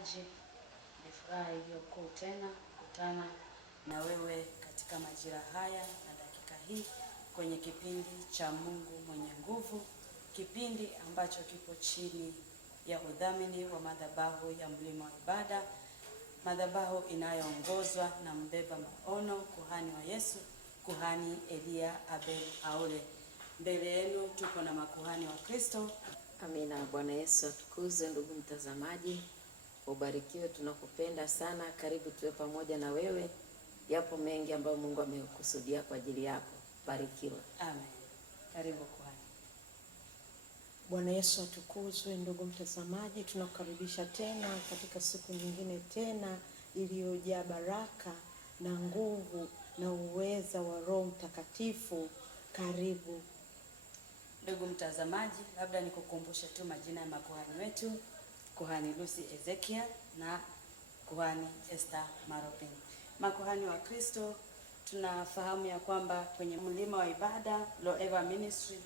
mtazamaji, ni furaha iliyokuu tena kukutana na wewe katika majira haya na dakika hii kwenye kipindi cha Mungu Mwenye Nguvu, kipindi ambacho kipo chini ya udhamini wa madhabahu ya Mlima wa Ibada, madhabahu inayoongozwa na mbeba maono, kuhani wa Yesu, Kuhani Elia Abel Haule. Mbele yenu tuko na makuhani wa Kristo. Amina. Bwana Yesu atukuzwe. Ndugu mtazamaji, ubarikiwe, tunakupenda sana. Karibu tuwe pamoja na wewe. Yapo mengi ambayo Mungu amekusudia kwa ajili yako. Barikiwa. Amen. Karibu kuhani. Bwana Yesu atukuzwe. Ndugu mtazamaji, tunakukaribisha tena katika siku nyingine tena iliyojaa baraka na nguvu na uweza wa Roho Mtakatifu. Karibu. Ndugu mtazamaji, labda nikukumbushe tu majina ya makuhani wetu: Kuhani Lucy Ezekiel na Kuhani Esther Maropin. Makuhani wa Kristo, tunafahamu ya kwamba kwenye Mlima wa Ibada Loeva Ministry,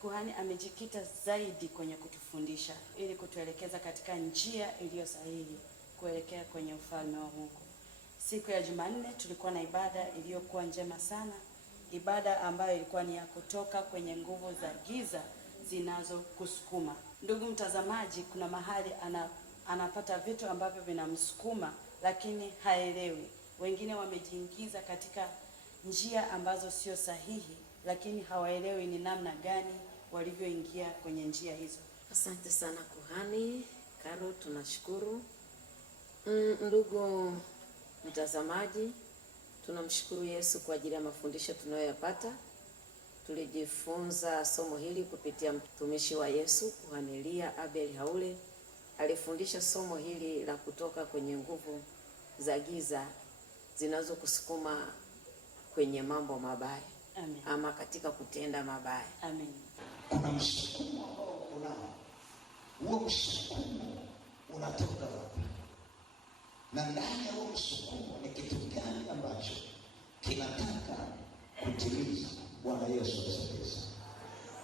kuhani amejikita zaidi kwenye kutufundisha ili kutuelekeza katika njia iliyo sahihi kuelekea kwenye ufalme wa Mungu. Siku ya Jumanne tulikuwa na ibada iliyokuwa njema sana, ibada ambayo ilikuwa ni ya kutoka kwenye nguvu za giza zinazokusukuma. Ndugu mtazamaji, kuna mahali anapata vitu ambavyo vinamsukuma lakini haelewi. Wengine wamejiingiza katika njia ambazo sio sahihi, lakini hawaelewi ni namna gani walivyoingia kwenye njia hizo. Asante sana Kuhani Karo, tunashukuru. Ndugu mtazamaji, tunamshukuru Yesu kwa ajili ya mafundisho tunayoyapata. Tulijifunza somo hili kupitia mtumishi wa Yesu Kuhani Elia Abel Haule. Alifundisha somo hili la kutoka kwenye nguvu za giza zinazokusukuma kwenye mambo mabaya. Amen. Ama katika kutenda mabaya. Amen. Kuna msukumo ambao unao. Huo msukumo unatoka wapi? Na ndani ya huo msukumo ni kitu gani ambacho kinataka kutimiza? Bwana Yesu asifiwe.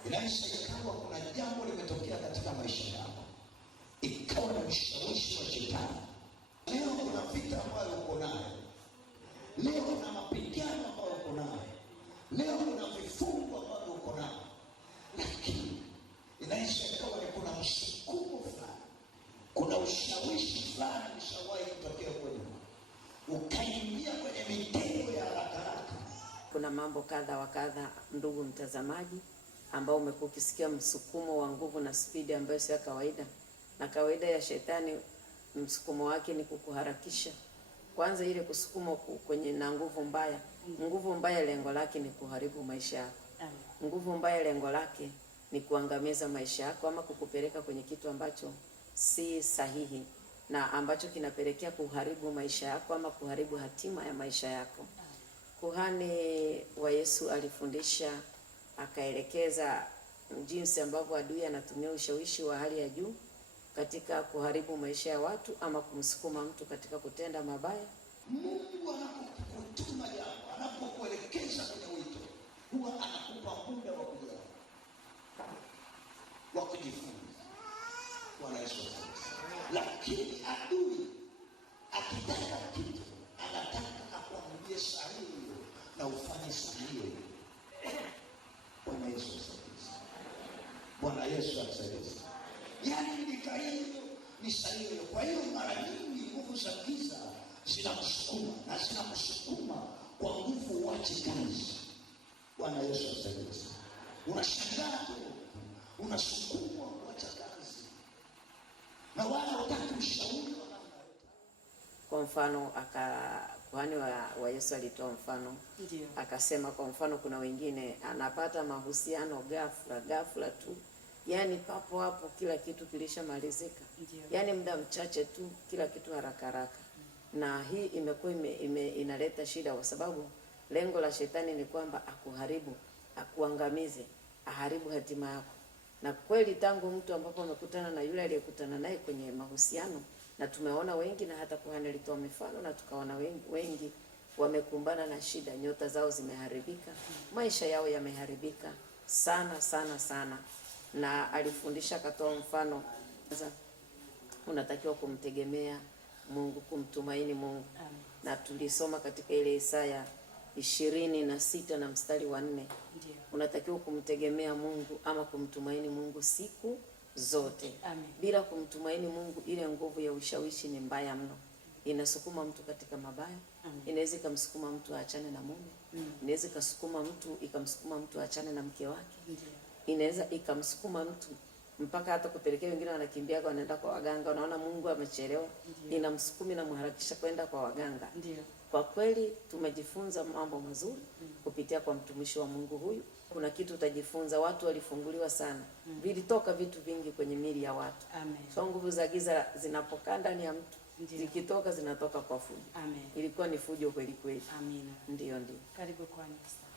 Inaweza ikawa kuna jambo limetokea katika maisha yako, ikawa na mshawishi wa shetani. Leo kuna vita ambayo uko nayo, leo kuna mapigano ambayo uko nayo, leo kuna vifungo ambavyo uko nayo, lakini inaweza ikawa ni kuna msukumo fulani, kuna ushawishi fulani ushawahi kutokea kwenu, ukaingia kwenye mitego ya haraka. Kuna mambo kadha wa kadha, ndugu mtazamaji, ambao umekuwa ukisikia msukumo wa nguvu na spidi ambayo sio kawaida. Na kawaida ya shetani, msukumo wake ni kukuharakisha. Kwanza ile kusukuma kwenye na nguvu mbaya. Nguvu mbaya lengo lake ni kuharibu maisha yako. Nguvu mbaya lengo lake ni kuangamiza maisha yako ama kukupeleka kwenye kitu ambacho si sahihi na ambacho kinapelekea kuharibu maisha yako ama kuharibu hatima ya maisha yako. Kuhani wa Yesu alifundisha, akaelekeza jinsi ambavyo adui anatumia ushawishi wa hali ya juu katika kuharibu maisha ya watu ama kumsukuma mtu katika kutenda mabaya. Mungu anapokutuma jambo, anapokuelekeza kwenye wito, huwa anakupa muda wa kujua, wa kujifunza. Bwana Yesu asifiwe. Lakini adui akitaka kitu, anataka akuambie sahihi na ufanye sahihi. Bwana Yesu asifiwe. Bwana Yesu asifiwe. Yaani ni sahihi. Kwa hiyo mara nyingi nguvu za giza zinakusukuma na zinakusukuma kwa nguvu uache kazi. Bwana Yesu asifiwe. Unashangaa tu, unasukumwa kuacha kazi na wala hutaki ushauri wa namna yote. Kwa mfano kuhani wa Yesu alitoa mfano. Ndiyo. Akasema kwa mfano kuna wengine anapata mahusiano ghafla tu. Yaani papo hapo kila kitu kilishamalizika. Yaani muda mchache tu kila kitu haraka. Na hii imekuwa inaleta shida kwa sababu lengo la shetani ni kwamba akuharibu, akuangamize, aharibu hatima yako. Na kweli tangu mtu ambapo amekutana na yule aliyekutana naye kwenye mahusiano, na tumeona wengi, na hata kuhani alitoa mifano na tukaona wengi wamekumbana na shida, nyota zao zimeharibika, maisha yao yameharibika sana. Na alifundisha, akatoa mfano unatakiwa kumtegemea Mungu, kumtumaini Mungu. Amen. Na tulisoma katika ile Isaya 26 na mstari wa 4. Ndio. Unatakiwa kumtegemea Mungu ama kumtumaini Mungu siku zote. Amen. Bila kumtumaini Mungu, ile nguvu ya ushawishi ni mbaya mno. Inasukuma mtu katika mabaya. Amen. Inaweza ikamsukuma mtu aachane na mume. Inaweza ikamsukuma mtu aachane na mke wake. Ndio. Inaweza ikamsukuma mtu mpaka hata kupelekea wengine wanakimbia wanaenda kwa waganga. Unaona Mungu amechelewa, inamsukuma na muharakisha kwenda kwa waganga. Ndio. Kwa kweli tumejifunza mambo mazuri kupitia kwa mtumishi wa Mungu huyu. Kuna kitu utajifunza, watu walifunguliwa sana. Vilitoka vitu vingi kwenye miili ya watu. Amen. So nguvu za giza zinapokaa ndani ya mtu, Ndio. zikitoka zinatoka kwa fujo. Amen. Ilikuwa ni fujo kweli kweli. Amina. Ndio. Karibu kwa Esther.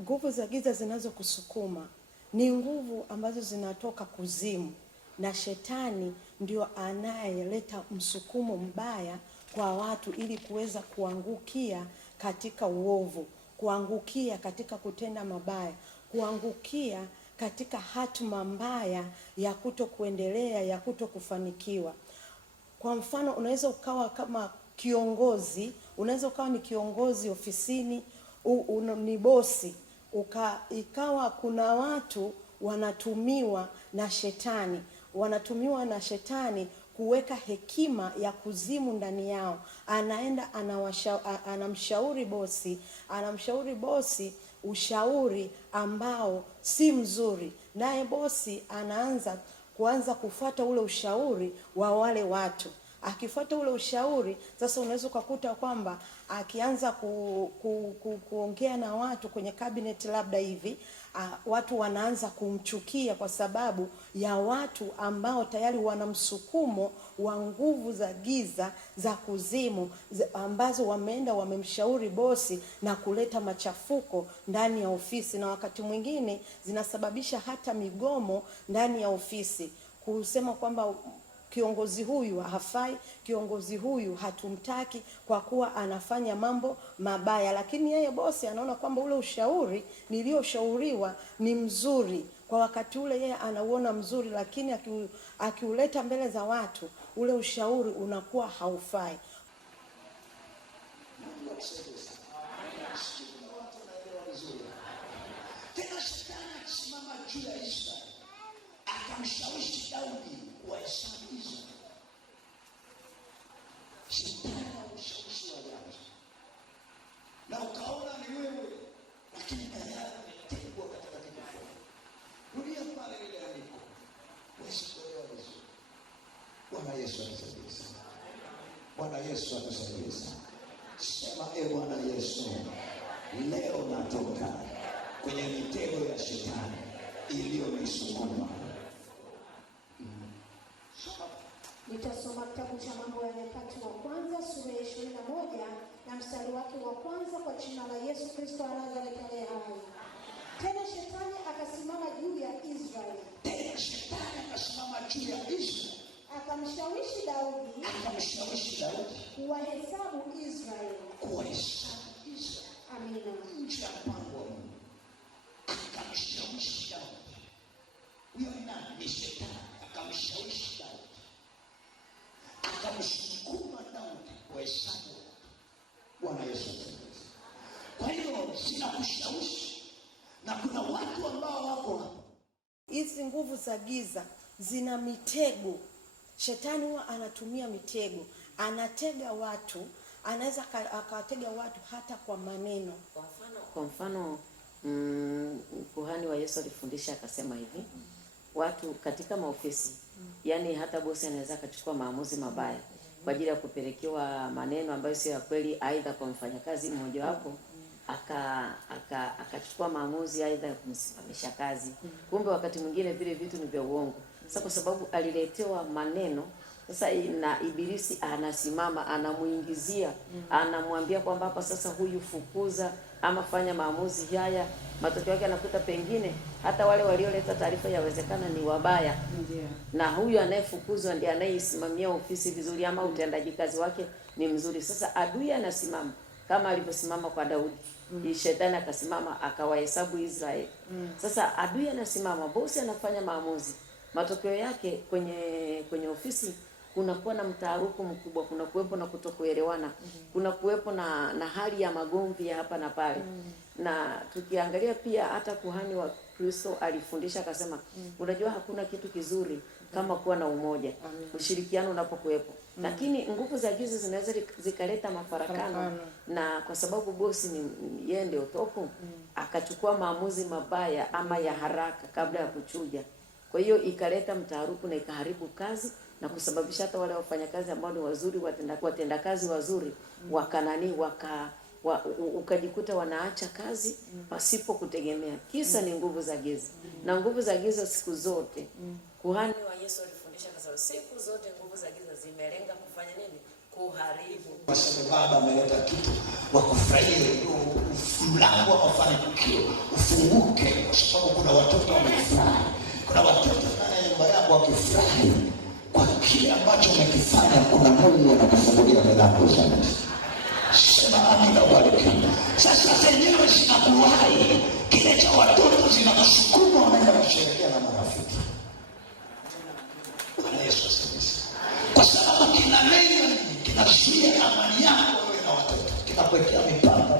Nguvu za giza zinazokusukuma ni nguvu ambazo zinatoka kuzimu, na shetani ndio anayeleta msukumo mbaya kwa watu ili kuweza kuangukia katika uovu, kuangukia katika kutenda mabaya, kuangukia katika hatima mbaya ya kutokuendelea, ya kutokufanikiwa. Kwa mfano, unaweza ukawa kama kiongozi, unaweza ukawa ni kiongozi ofisini, ni bosi, ikawa kuna watu wanatumiwa na shetani kuweka hekima ya kuzimu ndani yao. Anaenda anamshauri bosi ushauri ambao si mzuri, naye bosi kuanza kufuata ule ushauri wa wale watu. Akifuata ule ushauri, sasa unaweza kukuta kwamba akianza kuongea na watu kwenye cabinet labda hivi, watu wanaanza kumchukia kwa sababu ya watu ambao tayari wana msukumo wa nguvu za giza za kuzimu, ambazo wameenda wamemshauri bosi na kuleta machafuko ndani ya ofisi, na wakati mwingine zinasababisha hata migomo ndani ya ofisi, kusema kwamba kiongozi huyu hafai, kiongozi huyu hatumtaki kwa kuwa anafanya mambo mabaya. Lakini yeye bosi anaona kwamba ule ushauri nilioshauriwa ni mzuri, kwa wakati ule yeye anauona mzuri, lakini akiuleta mbele za watu, ule ushauri unakuwa haufai. Tena shetani akisimama juu ya Israeli akamshawishi Daudi kuwahesabu Israeli. Shetani ana ushawishi wa ajabu, na ukaona ni wewe, lakini tayari umetegwa katika kifo. Rudia pale ile andiko, huwezi kuelewa vizuri. Bwana Yesu atusaidie sana. Bwana Yesu atusaidie sana. Sema, Bwana Yesu, leo natoka kwenye mitego ya shetani iliyonisukuma. Nitasoma kitabu cha Mambo ya Nyakati wa Kwanza sura ya 21 na mstari wake wa kwanza, kwa jina la Yesu Kristo wa Nazareti aliye hai. Tena shetani akasimama juu ya Israeli. Akamshawishi Daudi kuwahesabu Israeli. Amina. Nchi ya mpango wa Mungu. Akamshawishi Daudi. Huyo ni shetani. Akamshawishi Daudi. Akamsukuma Daudi kuhesabu. Bwana Yesu asifiwe. Kwa hiyo zinakushawishi, na kuna watu ambao wako hapo. Hizi nguvu za giza zina mitego. Shetani huwa anatumia mitego, anatega watu, anaweza akawatega watu hata kwa maneno. Kwa mfano kuhani wa Yesu alifundisha akasema hivi, watu katika maofisi, yani hata bosi anaweza akachukua maamuzi mabaya kwa ajili ya kupelekewa maneno ambayo sio ya kweli, aidha kwa mfanyakazi mmoja wapo akachukua maamuzi aidha ya kumsimamisha kazi. Kumbe wakati mwingine vile vitu ni vya uongo. Sasa kwa sababu aliletewa maneno, sasa na ibilisi anasimama, anamuingizia, anamwambia kwamba hapa sasa huyu fukuza ama fanya maamuzi haya. Matokeo yake anakuta pengine hata wale walioleta taarifa yawezekana ni wabaya. Ndiyo. Na huyu anayefukuzwa ndiye anayesimamia ofisi vizuri ama utendaji kazi wake ni mzuri. Sasa adui anasimama kama alivyosimama kwa Daudi. Shetani akasimama akawahesabu Israeli. Sasa adui anasimama, bosi anafanya maamuzi. Matokeo yake kwenye ofisi kunakuwa na mtaharuku mkubwa, kuna kuwepo na kutokuelewana, kuna kuwepo na hali ya magomvi ya hapa na pale. Na tukiangalia pia hata kuhani wa Kristo alifundisha akasema, unajua hakuna kitu kizuri kama kuwa na umoja, ushirikiano unapokuwepo. Lakini nguvu za giza zinaweza zikaleta mafarakano, na kwa sababu bosi ni yeye ndio topu, akachukua maamuzi mabaya ama ya haraka kabla ya kuchuja. Kwa hiyo ikaleta mtaharuku na ikaharibu kazi na kusababisha hata wale wafanyakazi ambao ni wazuri, watendakazi wazuri ukajikuta wanaacha kazi pasipo kutegemea. Kisa ni nguvu za giza. Na nguvu za giza siku zote, kuhani wa Yesu alifundisha kwa sababu siku zote nguvu za giza zimelenga kufanya nini? Kuharibu. Kwa sababu Baba ameleta kitu wa kufurahia, mlango wa mafanikio ufunguke, kwa sababu kuna watoto wamefurahi. Kuna watoto ndani ya nyumba yako wakifurahi kwa kile ambacho umekifanya. Kuna Mungu anakufungulia milango zake. Sema amina, ubariki. Sasa zenyewe zinakuwahi, kile cha watoto zinakusukuma wanaenda kusherehekea na marafiki. Bwana Yesu asifiwe. Kwa sababu kinalenga, kinasuia amani yako wewe na watoto, kinakuwekea mipaka.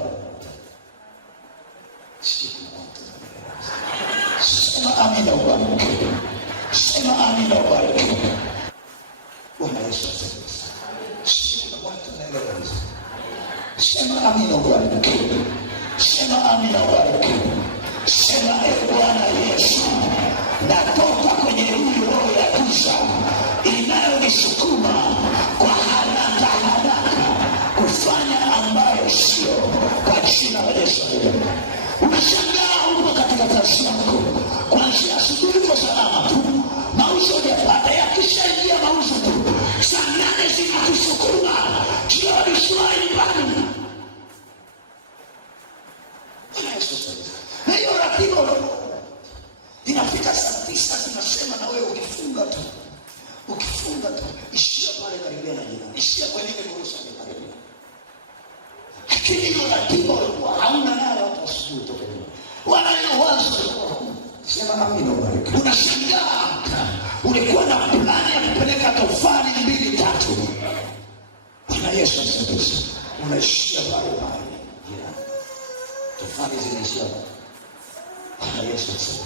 Sema amina, ubariki. Sema amina, ubariki. Bwana Yesu asifiwe. Sema amina, ubariki. Sema amina, ubariki. Sema Bwana Yesu, natoka kwenye hii roho ya giza inayonisukuma kwa haraka kufanya ambayo sio, kwa jina la Yesu. Unashangaa uko katika kazi yako, kuanzia asubuhi kwa salama tu, mauzo hujapata, yakishaingia mauzo tu, saa 8 zinakusukuma, jioni swali nyumbani. Na hiyo ratiba inafika saa 9 tunasema na wewe ukifunga tu, ishia pale karibia na jirani, ishia kwenye kuruhusa karibia. Lakini hiyo ratiba ulikuwa hauna nayo hata asubuhi toka leo. Wanayo wazo ulikuwa huna. Sema amina, ubariki. Unashangaa ulikuwa na plani ya kupeleka tofali 2-3. Bwana Yesu asifiwe. Unaishia pale pale. Tofali zinaishia pale. Bwana Yesu asifiwe.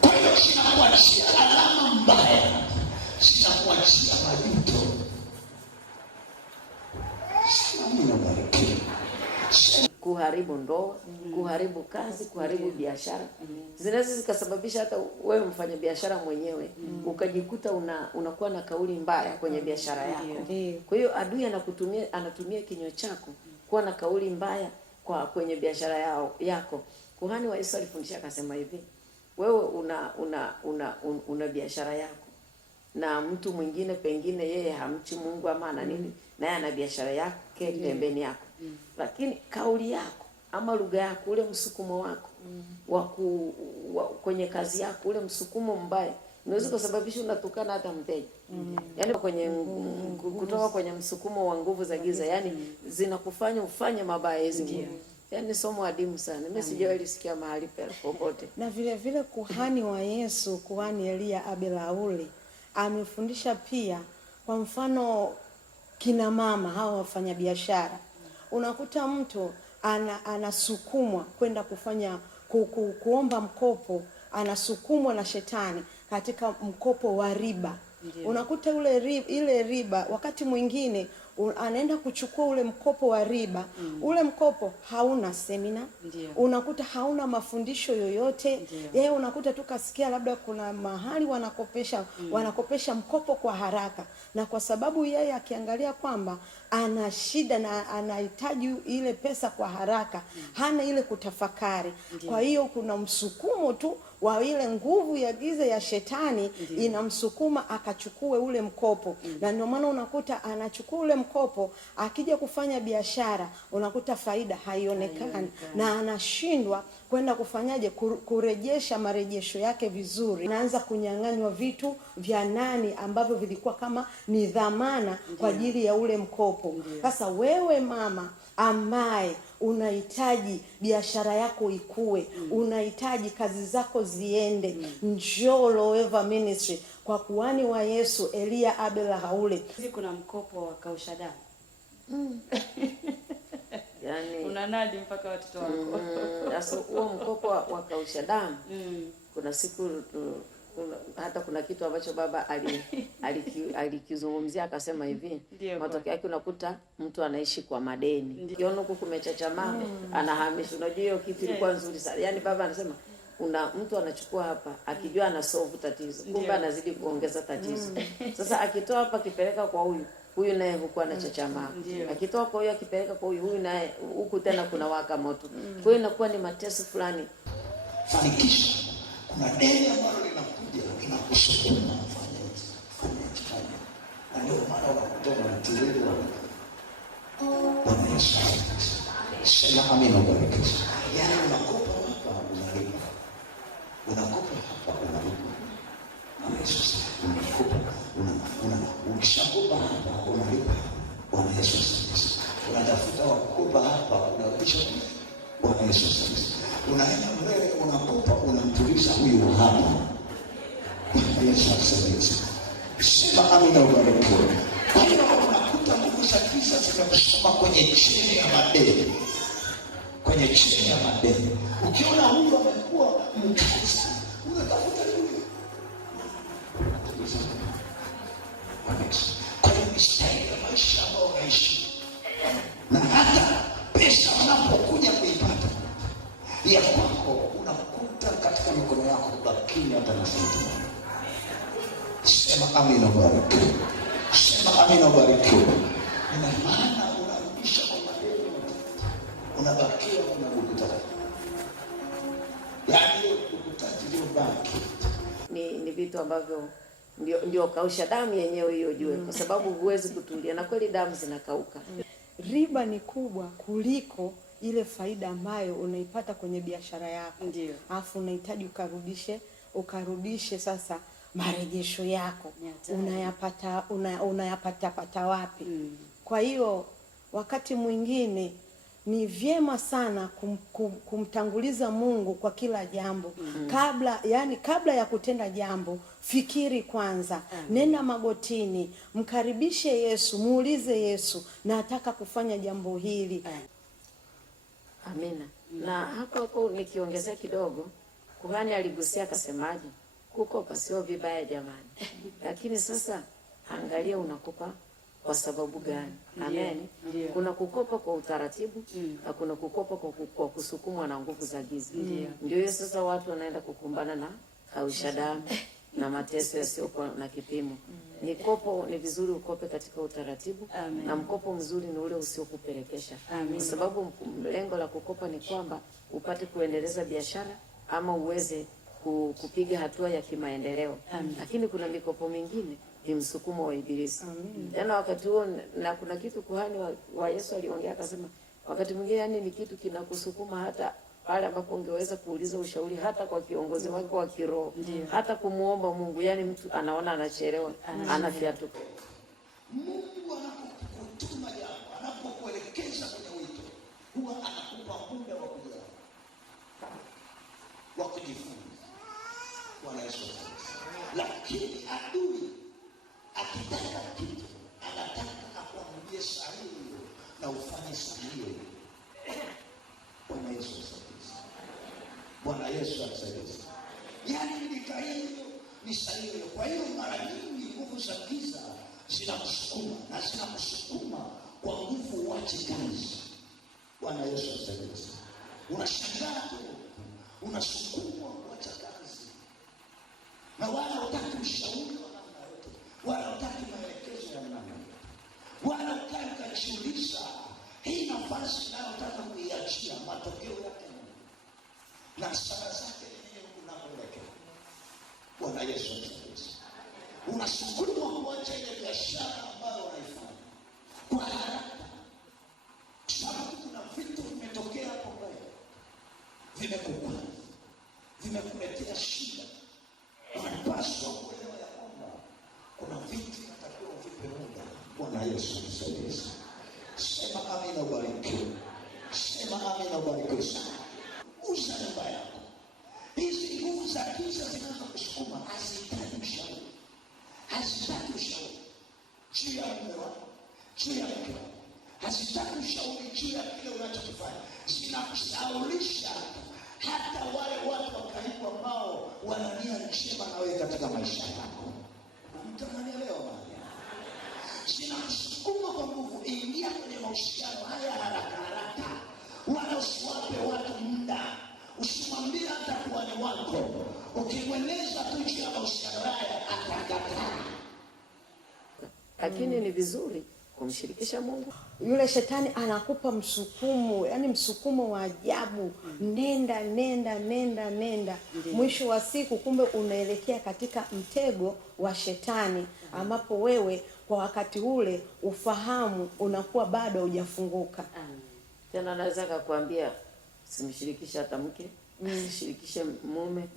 Kwa hiyo sinakuachia alama mbaya, sinakuachia majuto. Amina, ubariki. Kuharibu ndoa, kuharibu kazi, kuharibu biashara. Zinaweza zikasababisha hata wewe mfanya biashara mwenyewe ukajikuta unakuwa na kauli mbaya kwenye biashara yako. Kwa hiyo adui anatumia kinywa chako kuwa na kauli mbaya kwenye biashara yako. Kuhani wa Yesu alifundisha akasema hivi, wewe una biashara yako na mtu mwingine pengine yeye hamchi Mungu ama ana nini, naye ana biashara yake pembeni yako. Lakini kauli yako ama lugha yako, ule msukumo wako kwenye kazi yako, ule msukumo mbaya unaweza kusababisha unatukana hata mteja. Yaani kutoka kwenye msukumo wa nguvu za giza, yani zinakufanya ufanye mabaya hizi nguvu. Yaani somo adimu sana. Mimi sijawahi sikia mahali popote. Na vile vile kuhani wa Yesu, kuhani Elia Abelauli amefundisha pia, kwa mfano kina mama hao wafanya biashara. Unakuta mtu anasukumwa kwenda kufanya kuomba mkopo, anasukumwa na shetani katika mkopo wa riba. Unakuta ile riba wakati mwingine anaenda kuchukua ule mkopo wa riba. Ule mkopo hauna semina, unakuta hauna mafundisho yoyote. Yeye unakuta tu kasikia labda kuna mahali wanakopesha mkopo kwa haraka, na kwa sababu yeye akiangalia kwamba ana shida na anahitaji ile pesa kwa haraka, hana ile kutafakari. Kwa hiyo kuna msukumo tu wa ile nguvu ya giza ya shetani inamsukuma akachukue ule mkopo. Na ndio maana unakuta anachukua ule mkopo, akija kufanya biashara unakuta faida haionekani na anashindwa kwenda kufanyaje kurejesha marejesho yake vizuri. Anaanza kunyang'anywa vitu vya nani ambavyo vilikuwa kama ni dhamana kwa ajili ya ule mkopo. Sasa wewe mama ambaye unahitaji biashara yako ikue, unahitaji kazi zako ziende, njoo Loeva Ministry kwa kuhani wa Yesu Elia Abel Haule. Kuna mkopo wa kausha damu. Yaani Unanadi mpaka watoto wako. Sasa huo mkopo wa kausha damu. Kuna siku hata kuna kitu ambacho baba alikizungumzia akasema hivi, matokeo yake unakuta mtu anaishi kwa madeni. Kiona huko kumechachamaa, anahamisha. Unajua hiyo kitu ilikuwa nzuri sana. Yaani baba anasema mtu anachukua hapa akijua ana solve tatizo, kumbe anazidi kuongeza tatizo. Sasa akitoa hapa akipeleka kwa huyu naye huko anachachamaa. Akitoa kwa huyu akipeleka kwa huyu naye huku tena kuna waka moto. Kwa hiyo inakuwa ni mateso fulani. Fanikisha. Kuna deni ambalo linakuja linakusukuma fanya. Na ndio maana wanakutoa mtiririko wa Bwana Yesu. Sema amina ubarikiwe. Yaani unakopa hapa unalipa. Unakopa hapa unalipa. Bwana Yesu. Unakopa ukishakopa hapa unalipa. Bwana Yesu. Unatafuta wakopa hapa unarudisha. Bwana Yesu. Unaenda mbele unakopa unamtuliza huyu hapa. Yesu asifiwe. Sema amina ubarikiwe. Kwa hiyo unakuta nguvu za giza zinakusoma kwenye chini ya madeni. Kwenye chini ya madeni. Ukiona huyu amekuwa mkazi, unatafuta yule. Kwa hiyo ni staili ya maisha ambayo unaishi. Na hata pesa unapokuja kuipata ya kwako unakuta katika mikono yako bakini hata na senti. Sema amina ubarikiwe. Sema amina ubarikiwe. Ina maana unarudisha kwa madeni, unabakia unakuta. Yaani ukutaji ndio baki. Ni vitu ambavyo ndio kausha damu yenyewe hiyo jue, kwa sababu huwezi kutulia na kweli damu zinakauka. Riba ni kubwa kuliko ile faida ambayo unaipata kwenye biashara yako. Ndio. Alafu unahitaji ukarudishe sasa marejesho yako. Unayapata wapi? Kwa hiyo wakati mwingine ni vyema sana kumtanguliza Mungu kwa kila jambo. Kabla ya kutenda jambo, fikiri kwanza. Nenda magotini, mkaribishe Yesu, muulize Yesu, nataka kufanya jambo hili. Amina. Na hapo nikiongezea kidogo, kuhani aligusia akasemaje? Kukopa sio vibaya jamani. Lakini sasa angalia unakopa kwa sababu gani? Amen. Kuna kukopa kwa utaratibu na kuna kukopa kwa kusukumwa na nguvu za giza. Ndio hiyo sasa watu wanaenda kukumbana na kausha damu na mateso yasiyokuwa na kipimo. Ni vizuri ukope katika utaratibu. Amen. Na mkopo mzuri ni ule usiokupelekesha. Kwa sababu lengo la kukopa ni kwamba upate kuendeleza biashara ama uweze kupiga hatua ya kimaendeleo. Lakini kuna mikopo mingine ni msukumo wa Ibilisi. Tena wakati huo, na kuna kitu kuhani wa Yesu aliongea akasema, wakati mwingine yani ni kitu kinakusukuma hata pale ambapo ungeweza kuuliza ushauri hata kwa kiongozi wako wa kiroho, hata kumuomba Mungu, yani mtu anaona anachelewa, anafiatuka. Mungu anapokutuma jambo, anapokuelekeza kwenye wito, huwa anakupa muda wa kujifunza. Bwana Yesu. Lakini adui akitaka kitu, anataka akwambie sahihi na ufanye sahihi. Bwana Yesu asifiwe. Bwana Yesu asifiwe. Yaani ni sahihi. Kwa hiyo mara nyingi nguvu za giza zinakusukuma kwa nguvu uache kazi. Bwana Yesu asifiwe. Unashangaa tu, unasukumwa kuacha kazi. Na wala hutaki ushauri wa namna yote, wala hutaki maelekezo ya namna yote, wala hutaki kujiuliza hii nafasi ninayotaka kuiachia matokeo yake na hasara zake nini unapoelekea. Bwana Yesu asifiwe. Unasukumwa kuacha ile biashara ambayo unaifanya kwa haraka, sababu kuna vitu vimetokea hapo mbele, vimekukwaza, vimekuletea shida. Unapaswa kuelewa ya kwamba kuna vitu vinatakiwa uvipe muda. Bwana Yesu asifiwe. Sema amina ubarikiwe. Sema Sema amina, ubarikiwe sana. Uza nyumba yako. Hizi nguvu za giza zinazokusukuma hazihitaji ushauri. Hazitaki ushauri juu ya mume wako, juu ya mke wako. Hazitaki ushauri juu ya kile unachokifanya. Zinakusaulisha hata wale watu wa karibu ambao wana nia njema na wewe katika maisha yako. Mtamani leo bwana. Zinakusukuma kwa nguvu. Ingia kwenye mahusiano haya haraka haraka. Wala usiwape watu muda. Usimwambie hata kuhani wako. Ukimweleza tu juu ya mahusiano haya atakataa. Lakini ni vizuri kumshirikisha Mungu. Yule shetani anakupa msukumo, yani msukumo wa ajabu. Nenda. Mwisho wa siku kumbe unaelekea katika mtego wa shetani, ambapo wewe kwa wakati ule ufahamu unakuwa bado hujafunguka. Tena naweza kukuambia simshirikishe hata mke, shirikishe mume.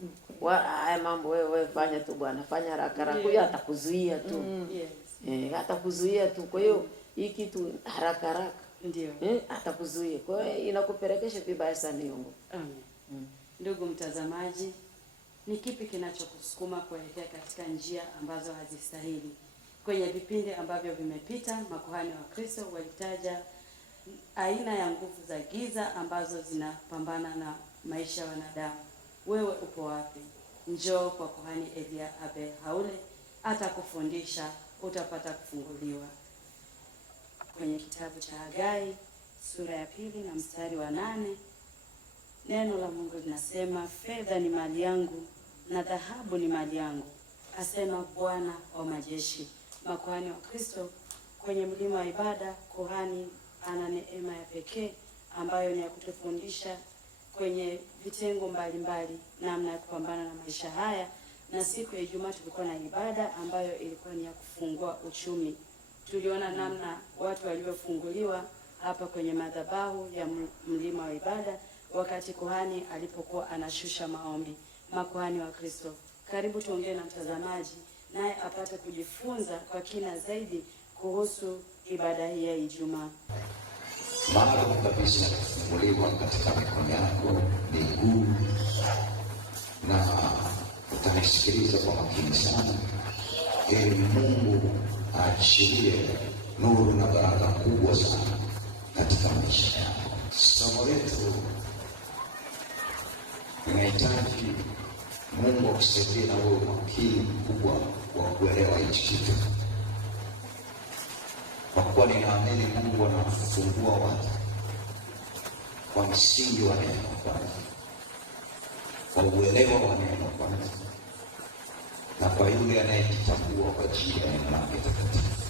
Haya mambo wewe fanya tu bwana, fanya haraka. Huyo atakuzuia tu. Atakuzuia tu. Kwa hiyo hii kitu haraka. Ndio. Atakuzuia. Kwa hiyo inakupelekesha vibaya sana hiyo. Ndugu mtazamaji, ni kipi kinachokusukuma kuelekea katika njia ambazo hazistahili? Kwenye vipindi ambavyo vimepita, makuhani wa Kristo walitaja aina ya nguvu za giza ambazo zinapambana na maisha ya wanadamu. Wewe upo wapi? Njoo kwa kuhani Elia Abe Haule, atakufundisha, utapata kufunguliwa. Kwenye kitabu cha Hagai sura ya 2 na mstari wa 8, neno la Mungu linasema, fedha ni mali yangu na dhahabu ni mali yangu, asema Bwana wa majeshi. Makuhani wa Kristo kwenye mlima wa ibada, kuhani ana neema ya pekee ambayo ni ya kutufundisha kwenye vitengo mbalimbali namna ya kupambana na maisha haya. Na siku ya Ijumaa tulikuwa na ibada ambayo ilikuwa ni ya kufungua uchumi. Tuliona namna watu waliofunguliwa hapa kwenye madhabahu ya mlima wa ibada wakati kuhani alipokuwa anashusha maombi. Makuhani wa Kristo, karibu tuongee na mtazamaji naye apate kujifunza kwa kina zaidi kuhusu ibada hii ya Ijumaa. Maalum kabisa kufunguliwa katika mikono yako, miguu, na utanisikiliza kwa makini sana, ili Mungu aachilie nuru na baraka kubwa sana katika maisha yako. Somo letu linahitaji Mungu akusaidie na wewe makini mkubwa wa kuelewa hichi kitu. Kwa kuwa ninaamini Mungu anafungua watu kwa msingi wa neno kwanza, kwa uelewa wa neno kwanza, na kwa yule anayejitambua kwa ajili ya neno lake takatifu.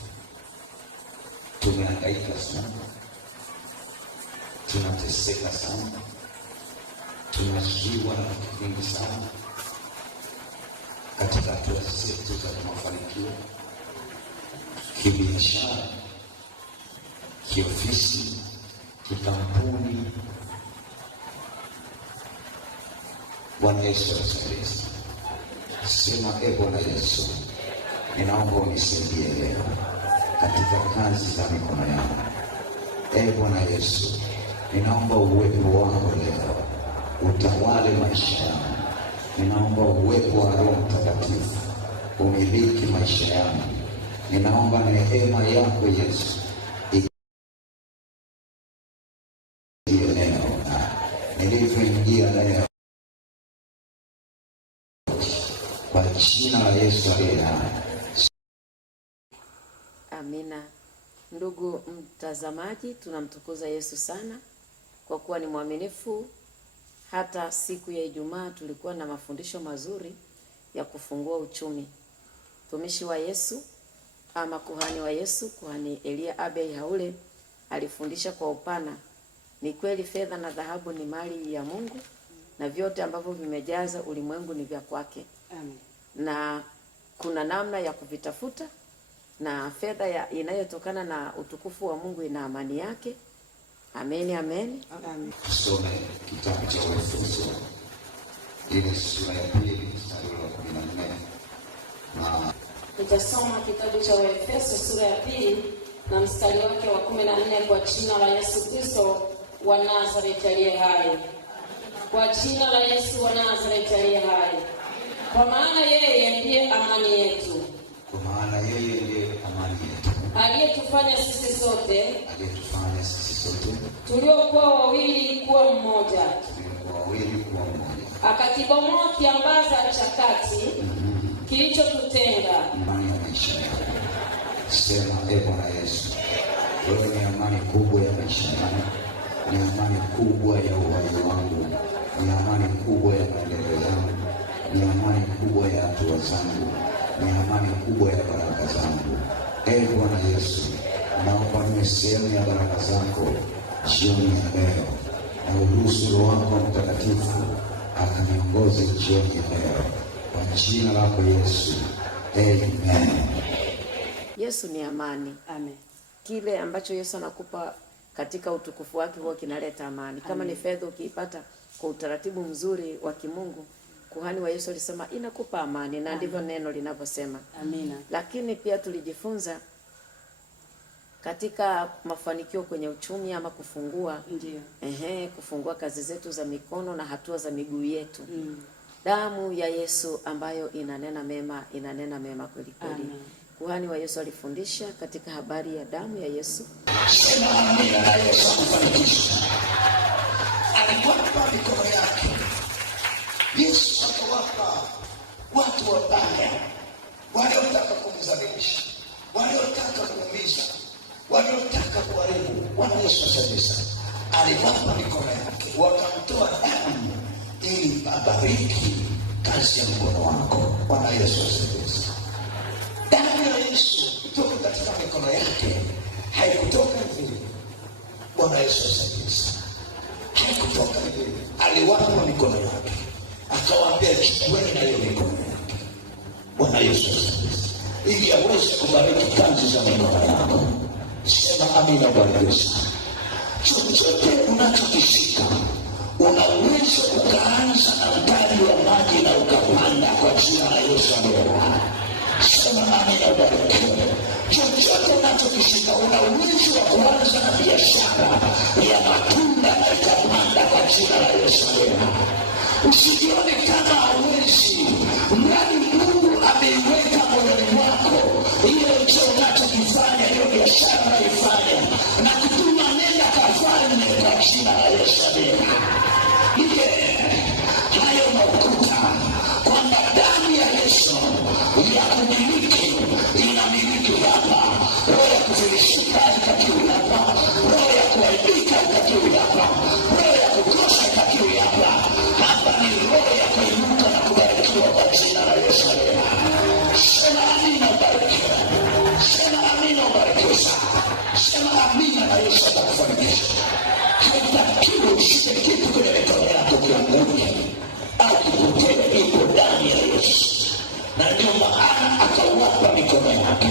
Tumehangaika sana, tunateseka sana, tunazuiwa na vitu vingi sana katika hatua zetu za mafanikio, kibiashara, kiofisi, kikampuni. Bwana Yesu asifiwe. Sema, Bwana Yesu, ninaomba unisaidie leo katika kazi za mikono yangu. Bwana Yesu, ninaomba uwepo wako leo utawale maisha yangu. Ninaomba uwepo wa Roho Mtakatifu umiliki maisha yangu. Ninaomba neema yako Yesu iwe neno nilivyoingia leo, kwa jina la Yesu aliye hai. Amina. Ndugu mtazamaji, tunamtukuza Yesu sana kwa kuwa ni mwaminifu. Hata siku ya Ijumaa tulikuwa na mafundisho mazuri ya kufungua uchumi. Mtumishi wa Yesu ama kuhani wa Yesu, kuhani Elia Abe Haule, alifundisha kwa upana. Ni kweli fedha na dhahabu ni mali ya Mungu, na vyote ambavyo vimejaza ulimwengu ni vya kwake. Amen. Na kuna namna ya kuvitafuta, na fedha inayotokana na utukufu wa Mungu ina amani yake. Amen, amen. Amen. Tusome kitabu cha Waefeso ile sura ya 2 mstari wa 14. Na Tutasoma kitabu cha Waefeso sura ya 2 na mstari wake wa 14 kwa jina la Yesu Kristo. wa Nazareti aliye hai. Kwa jina la Yesu wa Nazareti aliye hai. Kwa maana yeye ndiye amani yetu. Kwa maana yeye ndiye amani yetu. Aliyetufanya sisi sote tuliokuwa wawili kuwa mmoja. Akatibomoa kiambaza cha kati kilichotutenga. Amani ya maisha yako. Sema Bwana Yesu, wewe ni amani kubwa ya maisha yangu. Ni amani kubwa ya uhai wangu. Ni amani kubwa ya maendeleo yangu. Ni amani kubwa ya hatua zangu. Ni amani kubwa ya baraka zangu. Bwana Yesu, naomba niwe sehemu ya baraka zako jioni ya leo, na uruhusu Roho wako Mtakatifu akaniongoze jioni ya leo, kwa jina lako Yesu, amen. Yesu ni amani. Amen. Kile ambacho Yesu anakupa katika utukufu wake huwa kinaleta amani. Kama ni fedha ukiipata kwa utaratibu mzuri wa kimungu, kuhani wa Yesu alisema inakupa amani, na ndivyo neno linavyosema. Amina. Lakini pia tulijifunza katika mafanikio kwenye uchumi ama kufungua, ndio, kufungua kazi zetu za mikono na hatua za miguu yetu. Damu ya Yesu ambayo inanena mema kweli kweli. Kuhani wa Yesu alifundisha katika habari ya damu ya Yesu. Sema amina na Yesu akufanikisha. Aliwapa mikono yake. Yesu akawapa watu wabaya, waliotaka kumdhalilisha, waliotaka kuumiza, waliotaka kuharibu. Bwana Yesu asifiwe. Aliwapa mikono yake, wakamtoa damu ili abariki kazi ya mkono wako. Bwana Yesu asifiwe. Damu ya Yesu kutoka katika mikono yake haikutoka hivi. Bwana Yesu asifiwe. Haikutoka hivi. Aliwapa mikono yake, akawaambia chukueni na hiyo mikono yake. Bwana Yesu asifiwe. Ili aweze kubariki kazi za mikono yako. Sema amina. Bwana Yesu. Chochote unachokishika una uwezo ukaanza na mtari wa maji na ukapanda kwa jina la Yesu aliye hai. Sema amina. Barikiwe. Chochote unachokishika una uwezo wa kuanza na biashara ya matunda na ikapanda kwa jina la Yesu aliye hai. Usijione kama hauwezi, mradi Mungu ameiweka moyoni mwako ile ucho unachokifanya, hiyo biashara ifanye na kutuma, nenda kafanye kwa jina la Yesu aliye hai. Hayo makuta kwamba damu ya Yesu ya kumiliki inamiliki hapa. Roho ya kufilisika ikakiwi hapa, roho ya kuaibika ikakiwi hapa, roho ya kukosa ikakiwi hapa. Hapa ni roho ya kuinuka na kubarikiwa kwa jina la Yesu aliye hai. Sema amina. Ubarikiwe. Sema amina. Ubarikiwe. Sema amina na Yesu atakufanikisha. Haitakiwi ushike kitu kwenye mikono yako kianguke au kipotee. Ipo ndani ya Yesu, na ndio maana akawapa mikono yake,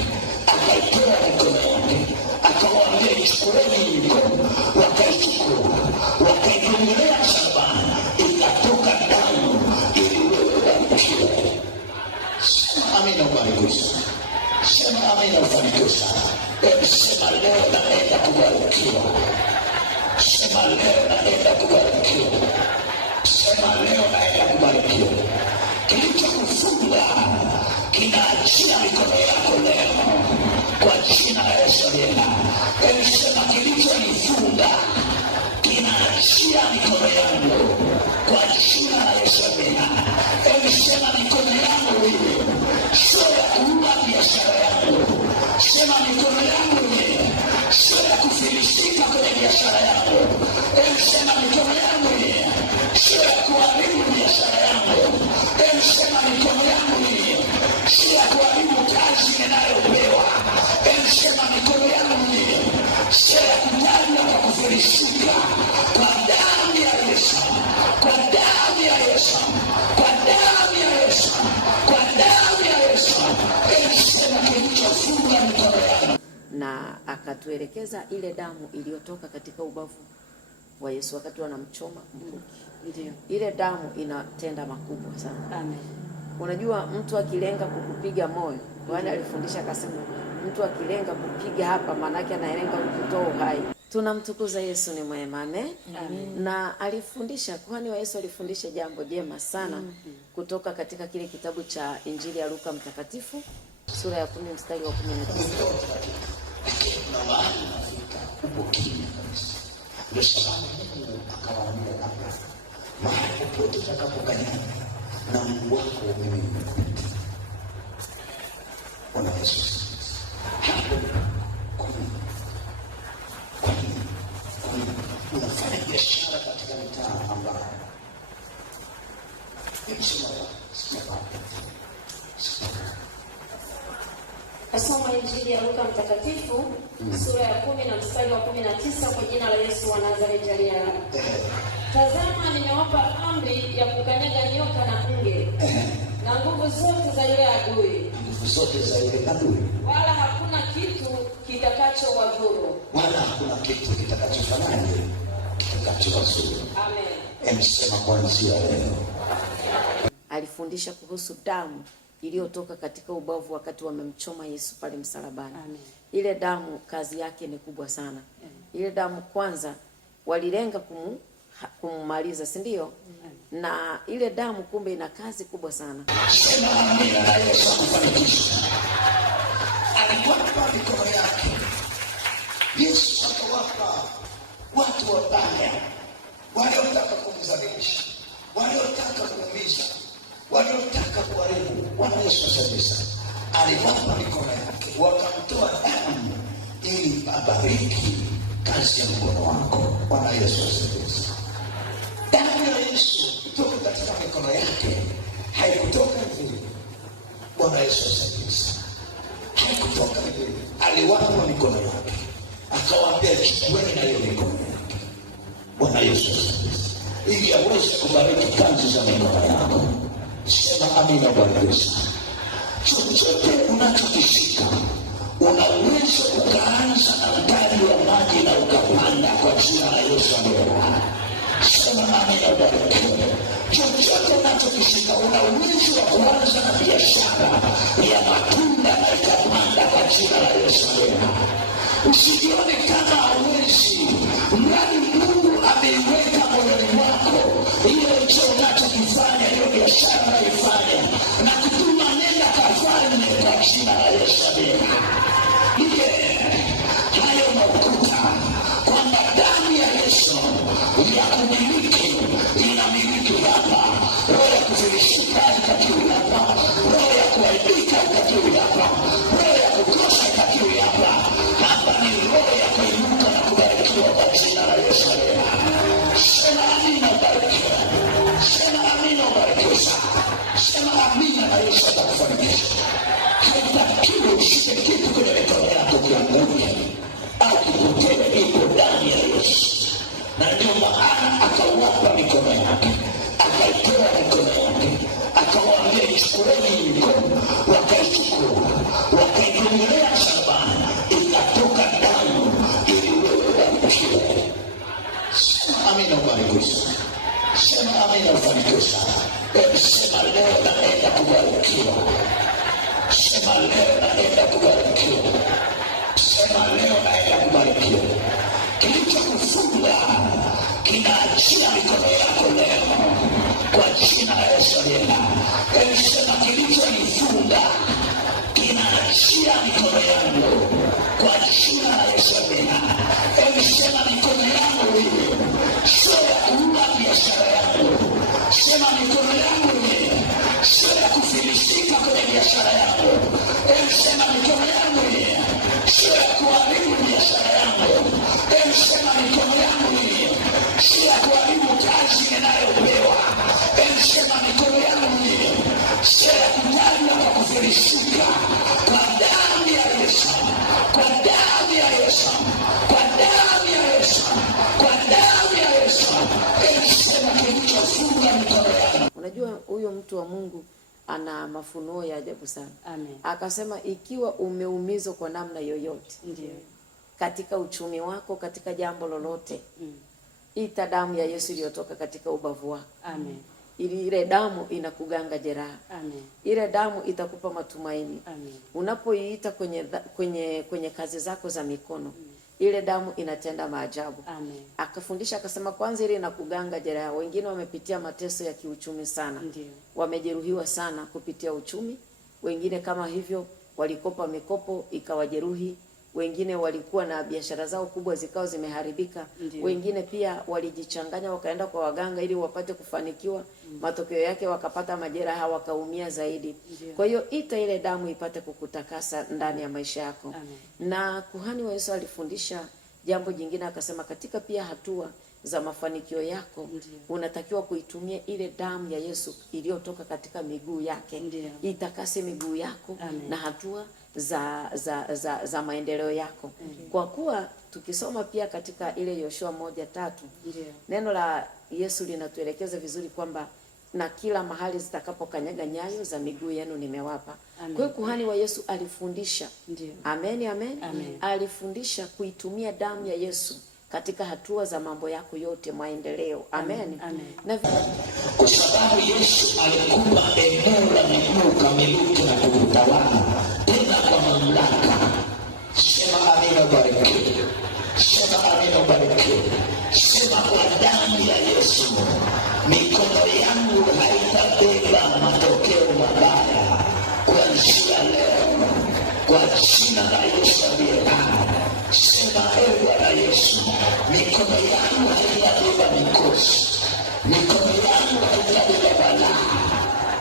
akaitoa mikono yake, akawaambia ichukueni mikono. Wakaichukua, wakaidungulia msalabani, ikatoka damu ili wewe ubarikiwe. Sema amina. Ubarikiwe. Sema amina. Ubarikiwe. Sema leo naenda kubarikiwa. Sema leo naenda kubarikiwa. Sema leo naenda kubarikiwa. Kilichokufunga kinaachia mikono yako leo kwa jina la Yesu aliye hai. Sema kilichonifunga kinaachia mikono yangu kwa jina la Yesu aliye hai. Sema mikono yangu hii sio ya kuua biashara yangu. Sema mikono yangu hii sio ya kufilisika kwenye biashara yangu. Sema mikono yangu hii sio ya kuharibu biashara yangu. Sema mikono yangu hii sio ya kuharibu kazi ninayopewa. Sema mikono yangu hii sio ya kutajwa kwa kufilisika. Kwa damu ya Yesu, kwa damu ya Yesu, kwa damu ya Yesu, kwa damu ya Yesu. Sema kilichofunga mikono yangu. Na akatuelekeza ile damu iliyotoka katika ubavu wa Yesu wakati wanamchoma mkuki. Ndio. Ile damu inatenda makubwa sana. Amen. Unajua mtu akilenga kukupiga moyo, Bwana alifundisha akasema mtu akilenga kupiga hapa maana yake analenga kukutoa uhai. Tunamtukuza Yesu ni mwema, amen. Na alifundisha, kuhani wa Yesu alifundisha jambo jema sana kutoka katika kile kitabu cha Injili ya Luka mtakatifu sura ya 10 mstari wa 19. Na mahali unafika upo kimya kabisa. Ndio sababu Mungu akawaambia Abrahamu, mahali popote utakapokanyaga na mguu wako mimi nimekupa. Unaweza hapo unafanya biashara katika mitaa ambayo Nasoma Injili ya Luka mtakatifu sura ya 10 na mstari wa 19. Kwa jina la Yesu wa Nazareti aliye hai. Tazama, nimewapa amri ya kukanyaga nyoka na nge na nguvu zote za yule adui. Nguvu zote za yule adui. Wala hakuna kitu kitakachowadhuru. Wala hakuna kitu kitakachofanyaje? Kitakachowadhuru. Amen. Emsema kuanzia leo. Alifundisha kuhusu damu iliyotoka katika ubavu wakati wamemchoma Yesu pale msalabani. Amen. Ile damu kazi yake ni kubwa sana. Ile damu kwanza walilenga kummaliza, si ndio? Na ile damu kumbe ina kazi kubwa sana. Sema amina na Yesu akufanikisha. Aliwapa mikono yake. Yesu akawapa watu wabaya waliotaka kumdhalilisha, waliotaka kuumiza, waliotaka kuharibu. Bwana Yesu asifiwe. Aliwapa mikono yake, wakamtoa damu ili abariki kazi ya mkono wako. Bwana Yesu asifiwe. Damu ya Yesu kutoka katika mikono yake haikutoka hivi. Bwana Yesu asifiwe. Haikutoka hivi. Aliwapa mikono yake, akawaambia chukueni na hiyo mikono yake. Bwana Yesu asifiwe. Ili aweze kubariki kazi za mikono yako. Sema amina. Bwana Yesu. Chochote unachokishika una uwezo ukaanza na mtari wa maji na ukapanda kwa jina la Yesu aliye hai. Sema amina. Bwana. Chochote unachokishika una uwezo wa kuanza na biashara ya matunda na ikapanda kwa jina la Yesu aliye hai. Usijione kama hauwezi, mradi Mungu ameiweka moyoni mwako ile hicho unachokifanya, hiyo biashara unaifanya na kutuma, nenda kafanye kwa jina la Yesu aliye hai. Hayo makuta kwamba damu ya Yesu ya kumiliki inamiliki hapa. Roho ya kufilisika itakiwi hapa, roho ya kuaibika itakiwi hapa, roho ya kukosa itakiwi hapa. Hapa ni roho ya kuinuka na kubarikiwa kwa jina la Yesu aliye hai. Sema amina. Ubarikiwe. Sema amina. Ubarikiwe. Sema amina na Yesu atakufanikisha. Haitakiwi ushike kitu kwenye mikono yako kianguke au kipotee. Iko ndani ya Yesu. Na ndio maana akawapa mikono yake, akaitoa mikono yake, akawaambia ichukueni mikono. Wakaichukua, wakainyunyilia msalabani, ikatoka damu ili wewe ubarikiwe. Sema amina. Ubarikiwe. Sema amina. Ubarikiwe. Sema leo naenda kubarikiwa. Sema leo naenda kubarikiwa. Sema leo naenda kubarikiwa. Kilichokufunga kinaachia mikono yako leo kwa jina la Yesu aliye hai. Sema kilichonifunga kinaachia mikono yangu kwa jina la Yesu aliye hai. Sema mikono yangu hii sio ya kuua biashara yangu. Sema mikono yangu hii sio ya kufilisika kwenye biashara yangu. Sema mikono yangu hii sio ya kuharibu biashara yangu. Sema mikono yangu hii sio ya kuharibu kazi ninayopewa. Sema mikono yangu hii sio ya kutajwa kwa kufilisika. Kwa damu ya Yesu, kwa damu ya Yesu, kwa damu ya Yesu, kwa damu ya Yesu. Sema kilichofunga mikono yangu. Unajua huyo mtu wa Mungu ana mafunuo ya ajabu sana. Amen. Akasema ikiwa umeumizwa kwa namna yoyote, Ndiyo. katika uchumi wako, katika jambo lolote, ita damu ya Yesu iliyotoka katika ubavu wako. Amen. Ile damu inakuganga jeraha. Amen. Ile damu itakupa matumaini. Amen. Unapoiita kwenye kazi zako za mikono, ile damu inatenda maajabu. Amen. Akafundisha akasema, kwanza ile inakuganga jeraha. Wengine wamepitia mateso ya kiuchumi sana. Ndiyo. Wamejeruhiwa sana kupitia uchumi. Wengine kama hivyo walikopa mikopo ikawajeruhi. Wengine walikuwa na biashara zao kubwa zikao zimeharibika. Ndiyo. Wengine pia walijichanganya wakaenda kwa waganga ili wapate kufanikiwa. Matokeo yake wakapata majeraha, wakaumia zaidi. Ndiyo. Kwa hiyo ita ile damu ipate kukutakasa ndani ya maisha yako. Amen. Na kuhani wa Yesu alifundisha jambo jingine akasema, katika pia hatua za mafanikio yako, Ndiyo. unatakiwa kuitumia ile damu ya Yesu iliyotoka katika miguu yake. Ndiyo. Itakase miguu yako. Amen. Na hatua za maendeleo yako. Kwa kuwa tukisoma pia katika ile Yoshua 1:3, Ndiyo. neno la Yesu linatuelekeza vizuri kwamba na kila mahali zitakapokanyaga nyayo za miguu yenu nimewapa. Amen. Kwa hiyo kuhani wa Yesu alifundisha. Ndiyo. Amen, amen. Amen. Alifundisha kuitumia damu ya Yesu katika hatua za mambo yako yote, maendeleo. Amen. Amen. Na kwa sababu Yesu alikupa eneo la miguu kamiliki na kutawala tena kwa mamlaka. Sema amina, barikiwe. Sema amina, barikiwe. Sema kwa damu ya Yesu mikono yangu haitabeba matokeo mabaya kuanzia leo, kwa jina la Yesu aliye hai. Sema ewe Bwana Yesu, mikono yangu haitabeba mikosi, mikono yangu haitabeba balaa,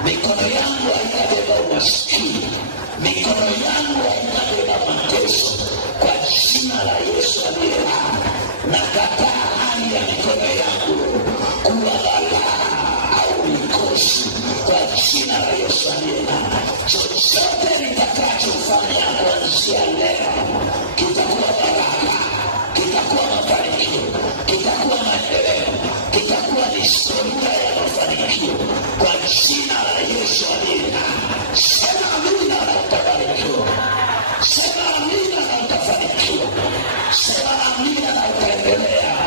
mikono yangu haitabeba umaskini, mikono yangu haitabeba mateso, kwa jina la Yesu aliye hai. Nakataa hali ya mikono yangu kuwa balaa au mikosi, kwa jina la Yesu aliye hai. Chochote nitakachofanya kuanzia leo kitakuwa baraka, kitakuwa mafanikio, kitakuwa maendeleo, kitakuwa historia ya mafanikio, kwa jina la Yesu aliye hai. Sema amina na utabarikiwa. Sema amina na utafanikiwa. Sema amina na utaendelea.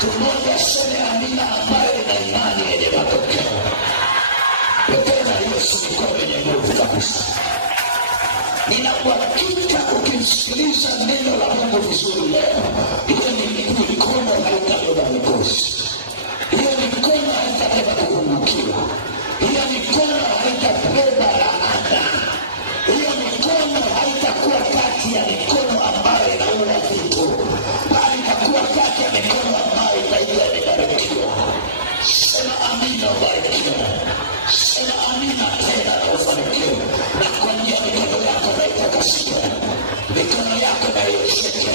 Tumoja sema amina ambayo ina imani yenye matokeo. Tena Yesu mikono yenye nguvu kabisa. Ninakuhakika ukimsikiliza neno la Mungu vizuri leo, hiyo ni mikono haitabeba mikosi, hiyo mikono haitabeba kupungukiwa, hiyo mikono haitabeba laana, hiyo mikono haitakuwa kati ya mikono ambayo inaua vitu, bali itakuwa kati ya mikono ambayo itakuwa imebarikiwa. Sema amina, ubarikiwe. Sema amina tena na ufanikiwe. Na kwa njia mikono yako na itakasike, mikono yako na iwezeke,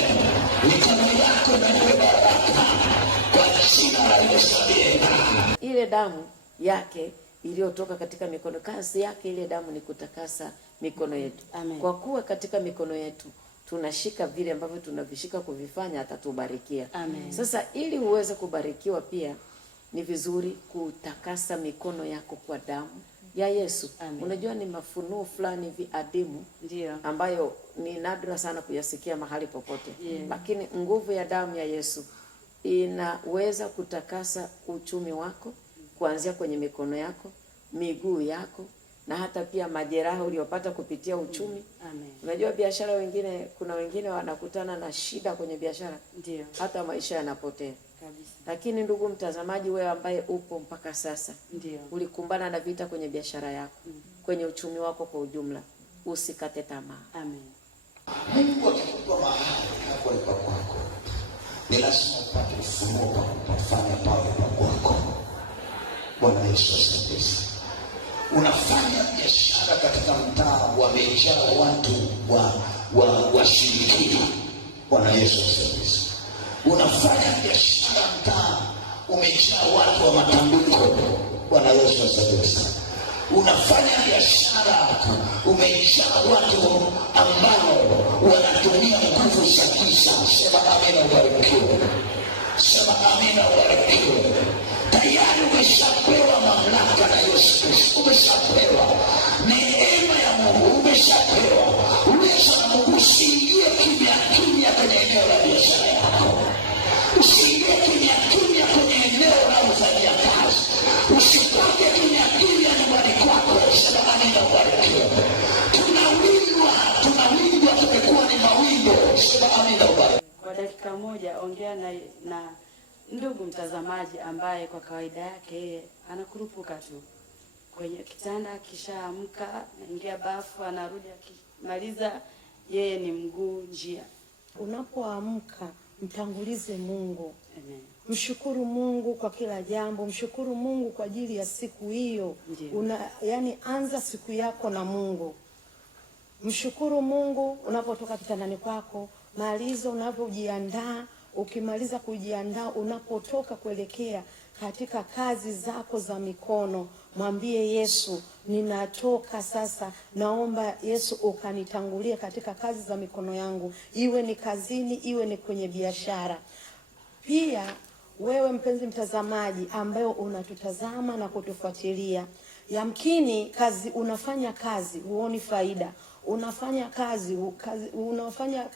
mikono yako na iwe baraka, kwa jina la Yesu aliye hai. ile damu yake iliyotoka katika mikono, kazi yake ile damu ni kutakasa mikono yetu. Amen. Kwa kuwa katika mikono yetu tunashika vile ambavyo tunavishika kuvifanya, atatubarikia. Amen. Sasa ili uweze kubarikiwa pia ni vizuri kutakasa mikono yako kwa damu ya Yesu. Amen. Unajua ni mafunuo fulani hivi adimu, Ndiyo. ambayo ni nadra sana kuyasikia mahali popote. Yeah. Lakini nguvu ya damu ya Yesu inaweza kutakasa uchumi wako kuanzia kwenye mikono yako, miguu yako, na hata pia majeraha uliyopata kupitia uchumi. Amen. Unajua biashara, kuna wengine wanakutana na shida kwenye biashara, Ndiyo. hata maisha yanapotea. Kabisa. Lakini ndugu mtazamaji, wewe ambaye upo mpaka sasa, Ndiyo. ulikumbana na vita kwenye biashara yako, kwenye uchumi wako kwa ujumla, usikate tamaa. Amen. Mungu akikupa mahali hapo ni pa kwako, ni lazima upate ufunuo pa kupafanya pawe pa kwako. Bwana Yesu asifiwe. Unafanya biashara katika mtaa wamejaa watu washirikina. Bwana Yesu asifiwe. Unafanya biashara mtaa umejaa watu wa matambiko. Bwana Yesu asifiwe. Unafanya biashara umejaa watu ambao wanatumia nguvu za giza. Sema amina, ubarikiwe. Sema amina, ubarikiwe. Tayari umeshapewa mamlaka na Yesu Kristo. Umeshapewa neema ya Mungu, umeshapewa uwezo na Mungu. Usiingie kimya kimya kwenye eneo la biashara yako, usiingie kimya kimya kwenye eneo la ufanyia kazi, usitoke kimya kimya nyumbani kwako. Sema amina, ubarikiwe. Tunawindwa, tumekuwa ni mawindo. Sema amina, ubarikiwe. Kwa kwa dakika moja ongea na ndugu mtazamaji ambaye kwa kawaida yake yeye anakurupuka tu kwenye kitanda, akishaamka anaingia bafu, anarudi, akimaliza yeye ni mguu njia. Unapoamka mtangulize Mungu. Amen. Mshukuru Mungu kwa kila jambo, mshukuru Mungu kwa ajili ya siku hiyo. Yani anza siku yako na Mungu. Mshukuru Mungu unapotoka kitandani kwako, maliza unapojiandaa, ukimaliza kujiandaa unapotoka kuelekea katika kazi zako za mikono, mwambie Yesu, ninatoka sasa, naomba Yesu ukanitangulie katika kazi za mikono yangu, iwe ni kazini, iwe ni kwenye biashara. Pia wewe mpenzi mtazamaji ambaye unatutazama na kutufuatilia, yamkini unafanya kazi huoni faida,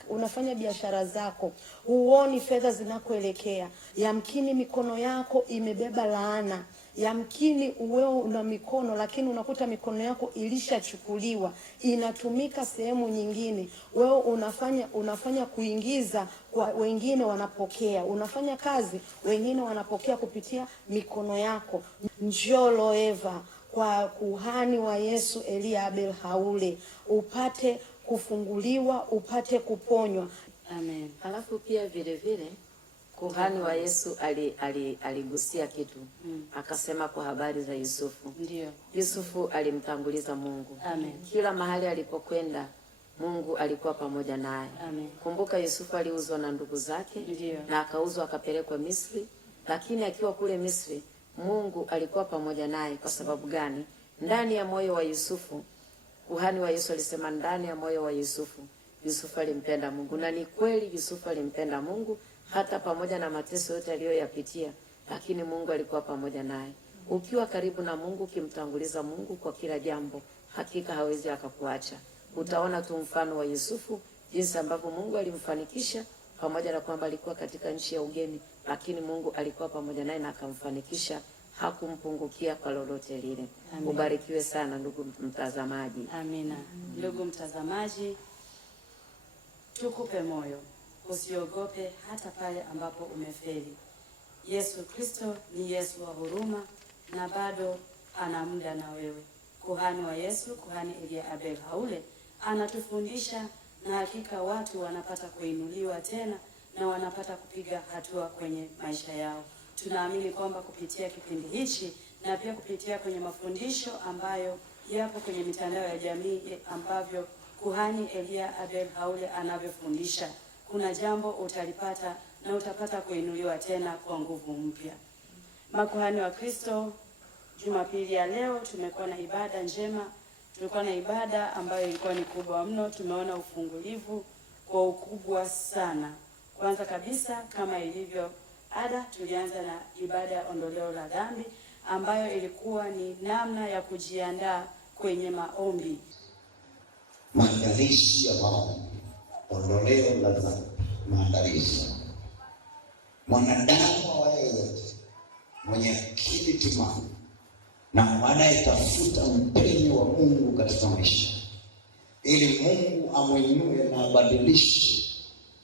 unafanya biashara zako huoni fedha zinakoelekea, yamkini mikono yako imebeba laana, yamkini wewe una mikono lakini unakuta mikono yako ilishachukuliwa inatumika sehemu nyingine, wewe unafanya kuingiza kwa wengine, wanapokea, unafanya kazi wengine wanapokea kupitia mikono yako. Njoo Loeva kwa kuhani wa Yesu Elia Abel Haule, upate kufunguliwa, upate kuponywa. Amen. Alafu pia vile vile kuhani wa Yesu aligusia kitu. Akasema kwa habari za Yusufu. Ndio. Yusufu alimtanguliza Mungu. Amen. Kila mahali alipokwenda Mungu alikuwa pamoja naye. Amen. Kumbuka Yusufu aliuzwa na ndugu zake. Ndio. Na akauzwa akapelekwa Misri, lakini akiwa kule Misri Mungu alikuwa pamoja naye. Kwa sababu gani? Ndani ya moyo wa Yusufu, kuhani wa Yesu alisema ndani ya moyo wa Yusufu alimpenda Mungu. Na ni kweli Yusufu alimpenda Mungu hata pamoja na mateso yote aliyoyapitia, lakini Mungu alikuwa pamoja naye. Ukiwa karibu na Mungu, ukimtanguliza Mungu kwa kila jambo, hakika hawezi akakuacha. Utaona tu mfano wa Yusufu jinsi ambavyo Mungu alimfanikisha, pamoja na kwamba alikuwa katika nchi ya ugeni, lakini Mungu alikuwa pamoja naye na akamfanikisha, hakumpungukia kwa lolote lile. Amen. Ubarikiwe sana ndugu mtazamaji. Amina. Ndugu mtazamaji, tukupe moyo, usiogope hata pale ambapo umefeli. Yesu Kristo ni Yesu wa huruma na bado ana muda na wewe. Kuhani wa Yesu, kuhani Elia Abel Haule, anatufundisha na hakika watu wanapata kuinuliwa tena na wanapata kupiga hatua kwenye maisha yao. Tunaamini kwamba kupitia kipindi hichi na pia kupitia kwenye mafundisho ambayo yapo kwenye mitandao ya jamii ambavyo kuhani Elia Abel Haule anavyofundisha, kuna jambo utalipata na utapata kuinuliwa tena kwa nguvu mpya. Makuhani wa Kristo, Jumapili ya leo tumekuwa na ibada njema. Tulikuwa na ibada ambayo ilikuwa ni kubwa mno. Tumeona ufungulivu kwa ukubwa sana. Kwanza kabisa, kama ilivyo ada, tulianza na ibada ya ondoleo la dhambi ambayo ilikuwa ni namna ya kujiandaa kwenye maombi. Maandalizi ya maombi, ondoleo la dhambi, maandalizi. Mwanadamu awaye mwenye akili timamu na anayetafuta mpenyo wa Mungu katika maisha, ili Mungu amwinue na abadilishe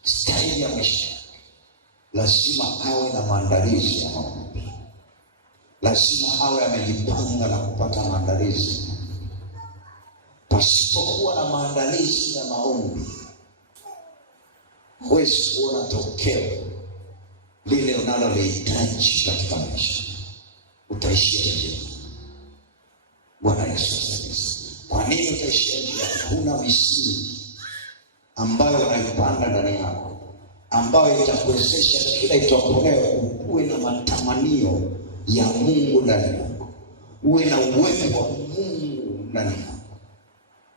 staili ya maisha, lazima awe na maandalizi ya maombi. Lazima awe amejipanga na kupata maandalizi. Pasipokuwa na maandalizi ya maombi, huwezi kuona tokeo lile unalolihitaji katika maisha. Utaishia njiani. Bwana Yesu asifiwe. Kwa nini utaishia njiani? Huna misingi ambayo unaipanda ndani yako, ambayo itakuwezesha kila itaponeo uwe na matamanio ya Mungu ndani yako, uwe na uwepo wa Mungu ndani yako.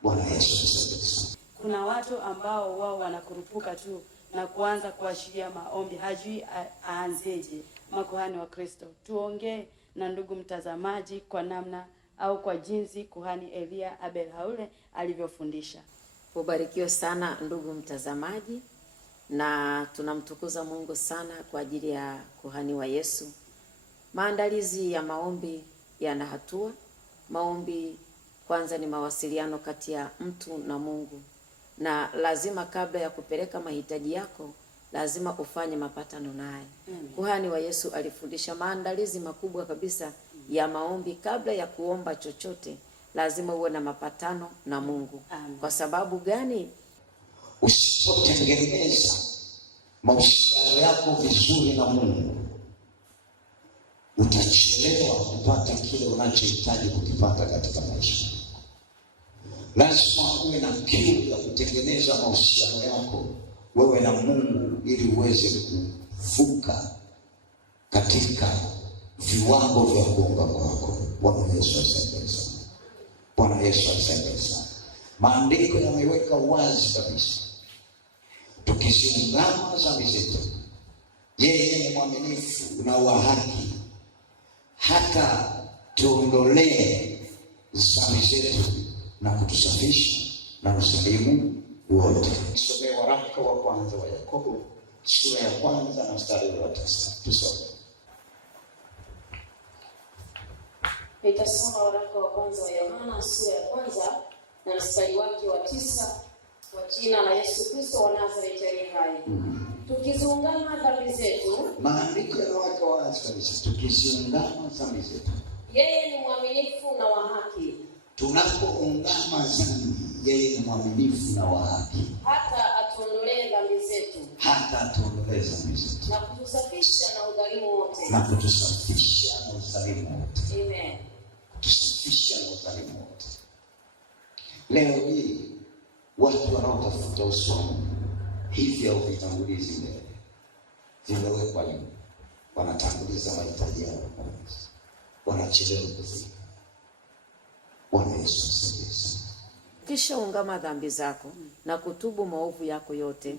Bwana Yesu asifiwe. Kuna watu ambao wao wanakurupuka tu na kuanza kuashiria maombi, hajui aanzeje. Makuhani wa Kristo, tuongee na ndugu mtazamaji kwa namna au kwa jinsi kuhani Elia Abel Haule alivyofundisha. Ubarikiwe sana ndugu mtazamaji, na tunamtukuza Mungu sana kwa ajili ya kuhani wa Yesu. Maandalizi ya maombi yana hatua. Maombi kwanza ni mawasiliano kati ya mtu na Mungu, na lazima kabla ya kupeleka mahitaji yako lazima ufanye mapatano naye. Kuhani wa Yesu alifundisha maandalizi makubwa kabisa ya maombi. Kabla ya kuomba chochote, lazima uwe na mapatano na Mungu. Kwa sababu gani? Usipotengeneza mahusiano yako vizuri na Mungu, utachelewa kupata kile unachohitaji kukipata katika maisha. Lazima uwe na kiu ya kutengeneza mahusiano yako wewe na Mungu, ili uweze kuvuka katika viwango vya kuomba kwako. Bwana Yesu asifiwe sana. Bwana Yesu asifiwe sana. Maandiko yameweka wazi kabisa, tukiziungama dhambi zetu, yeye ni mwaminifu na wa haki hata tuondolee dhambi zetu na kutusafisha na udhalimu wote. Tusome waraka wa kwanza wa Yakobo sura ya 1 na mstari wa 9. Tusome. Nitasoma waraka wa kwanza wa Yohana sura ya 1 na mstari wake wa 9. Kwa jina la Yesu Kristo wa Nazareti aliye hai. Tukiziungama dhambi zetu, maandiko yanaweka wazi kabisa, tukiziungama dhambi zetu, yeye ni mwaminifu na wa haki. Tunapoungama dhambi, yeye ni mwaminifu na wa haki hata atuondolee dhambi zetu, na kutusafisha na udhalimu wote. Amen. Kutusafisha na udhalimu wote. Leo hii watu wanaotafuta usomo hivi au vitangulizi mbele vimewekwa nyuma, wanatanguliza mahitaji yao kwanza, wanachelewa kufika. Bwana Yesu asifiwe. Kisha ungama dhambi zako na kutubu maovu yako yote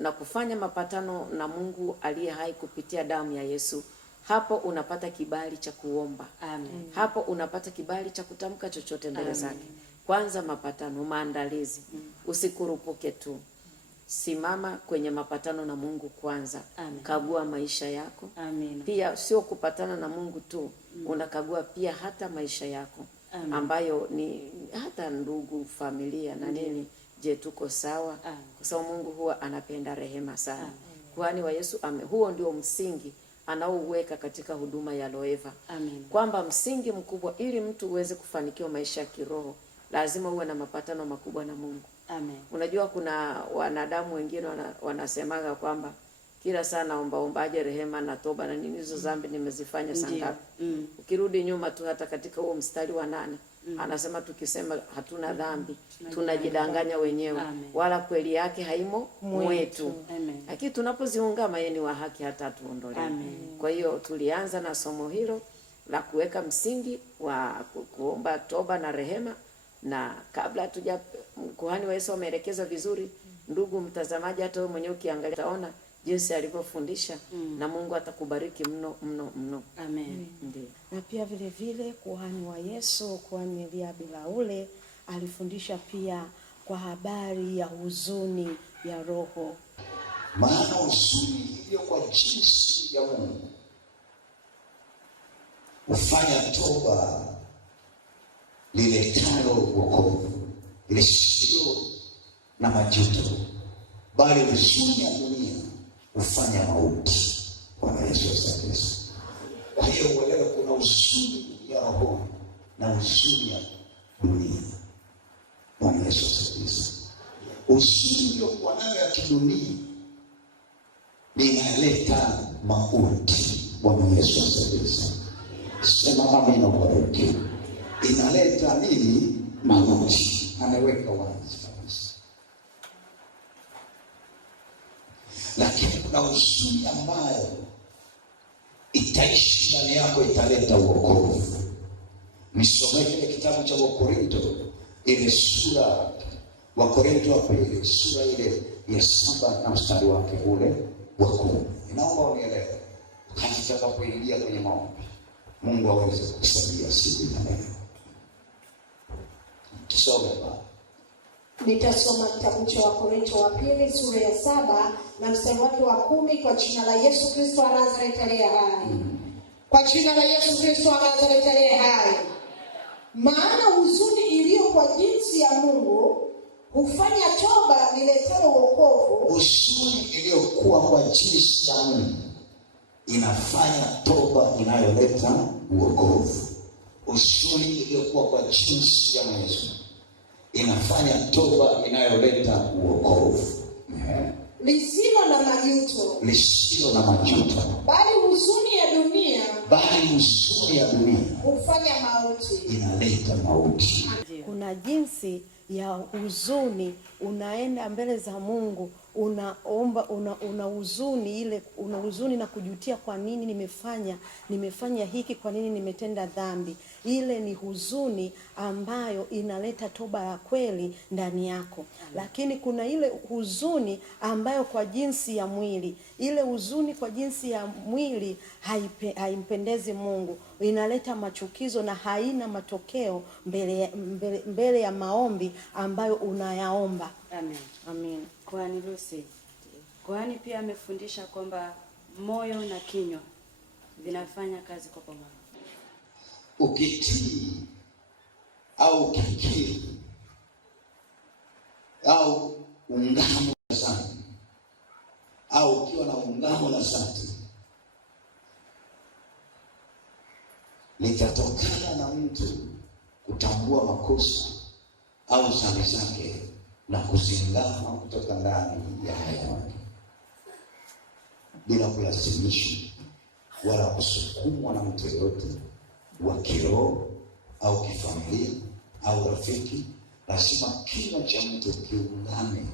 na kufanya mapatano na Mungu aliye hai kupitia damu ya Yesu. Hapo unapata kibali cha kuomba. Amen. Hapo unapata kibali cha kutamka chochote mbele zake. Kwanza mapatano, maandalizi. Usikurupuke tu. Simama kwenye mapatano na Mungu kwanza. Amen. Kagua maisha yako. Amen. Pia sio kupatana na Mungu tu, unakagua pia hata maisha yako. Amen. Ambayo ni hata ndugu, familia na nini. Je, tuko sawa? Kwa sababu Mungu huwa anapenda rehema sana. Kuhani wa Yesu huo ndio msingi anaouweka katika huduma ya Loeva. Amen. Kwamba msingi mkubwa ili mtu uweze kufanikiwa maisha ya kiroho, lazima uwe na mapatano makubwa na Mungu. Amen. Unajua kuna wanadamu wengine wanasemaga kwamba kila saa naombaje rehema na toba na nini, hizo dhambi nimezifanya sangapi. Ukirudi nyuma tu hata katika huo mstari wa 8 anasema tukisema hatuna dhambi tunajidanganya wenyewe. Amen. Wala kweli yake haimo mwetu. Lakini tunapoziungama yeye ni wa haki hata atuondolee. Kwa hiyo tulianza na somo hilo la kuweka msingi wa kuomba toba na rehema, na kabla kuhani wa Yesu ameelekeza vizuri. Ndugu mtazamaji, hata wewe mwenyewe ukiangalia utaona jinsi alivyofundisha, na Mungu atakubariki mno mno mno. Amen. Ndiyo. Na pia vile vile kuhani wa Yesu, kuhani Elia Bilaule alifundisha pia kwa habari ya huzuni ya roho. Maana huzuni iliyo kwa jinsi ya Mungu hufanya toba liletalo wokovu, lisilo na majuto, bali huzuni ya dunia hufanya mauti. Bwana Yesu asifiwe. Kwa hiyo uelewe kuna huzuni ya roho na huzuni ya dunia. Bwana Yesu asifiwe. Huzuni iliyokuwa nayo ya kidunia inaleta mauti. Bwana Yesu asifiwe. Sema amina ubariki. Inaleta nini? Mauti. Ameweka wazi kabisa. Lakini kuna huzuni ambayo itaishi ndani yako, italeta wokovu. Nisomee kile kitabu cha Wakorintho, ile sura Wakorintho wa pili, sura ile ya 7 na mstari wake ule wa 10. Naomba unielewe katika kuingia kwenye maombi, Mungu aweze kusaidia siku ya leo. Tusome baba. Nitasoma kitabu cha Wakorintho wa pili sura ya 7 na mstari wake wa 10. Kwa jina la Yesu Kristo wa Nazareti aliye hai. Kwa jina la Yesu Kristo wa Nazareti aliye hai. Maana huzuni iliyo kwa jinsi ya Mungu hufanya toba niletalo wokovu. Huzuni iliyokuwa kwa jinsi ya Mungu inafanya toba inayoleta wokovu. Huzuni iliyokuwa kwa jinsi ya Yesu inafanya toba inayoleta wokovu. Lisilo na majuto. Lisilo na majuto. Bali huzuni ya dunia. Bali huzuni ya dunia hufanya mauti. Inaleta mauti. Kuna jinsi ya huzuni, unaenda mbele za Mungu, unaomba, una huzuni ile, una huzuni na kujutia, kwa nini nimefanya hiki, kwa nini nimetenda dhambi. Ile ni huzuni ambayo inaleta toba ya kweli ndani yako. Lakini kuna ile huzuni ambayo kwa jinsi ya mwili. Ile huzuni kwa jinsi ya mwili haimpendezi Mungu, inaleta machukizo na haina matokeo mbele ya maombi ambayo unayaomba. Amen. Amen. Kuhani Lucy, kuhani pia amefundisha kwamba moyo na kinywa vinafanya kazi kwa pamoja. Ukitii au ukikiri au ungamo la dhati au ukiwa na ungamo la dhati, litatokana na mtu kutambua makosa au dhambi zake na kuzingama kutoka ndani ya moyo wake bila kulazimishwa wala kusukumwa na mtu yoyote wa kiroho au kifamilia au rafiki. Lazima kinywa cha mtu kiungane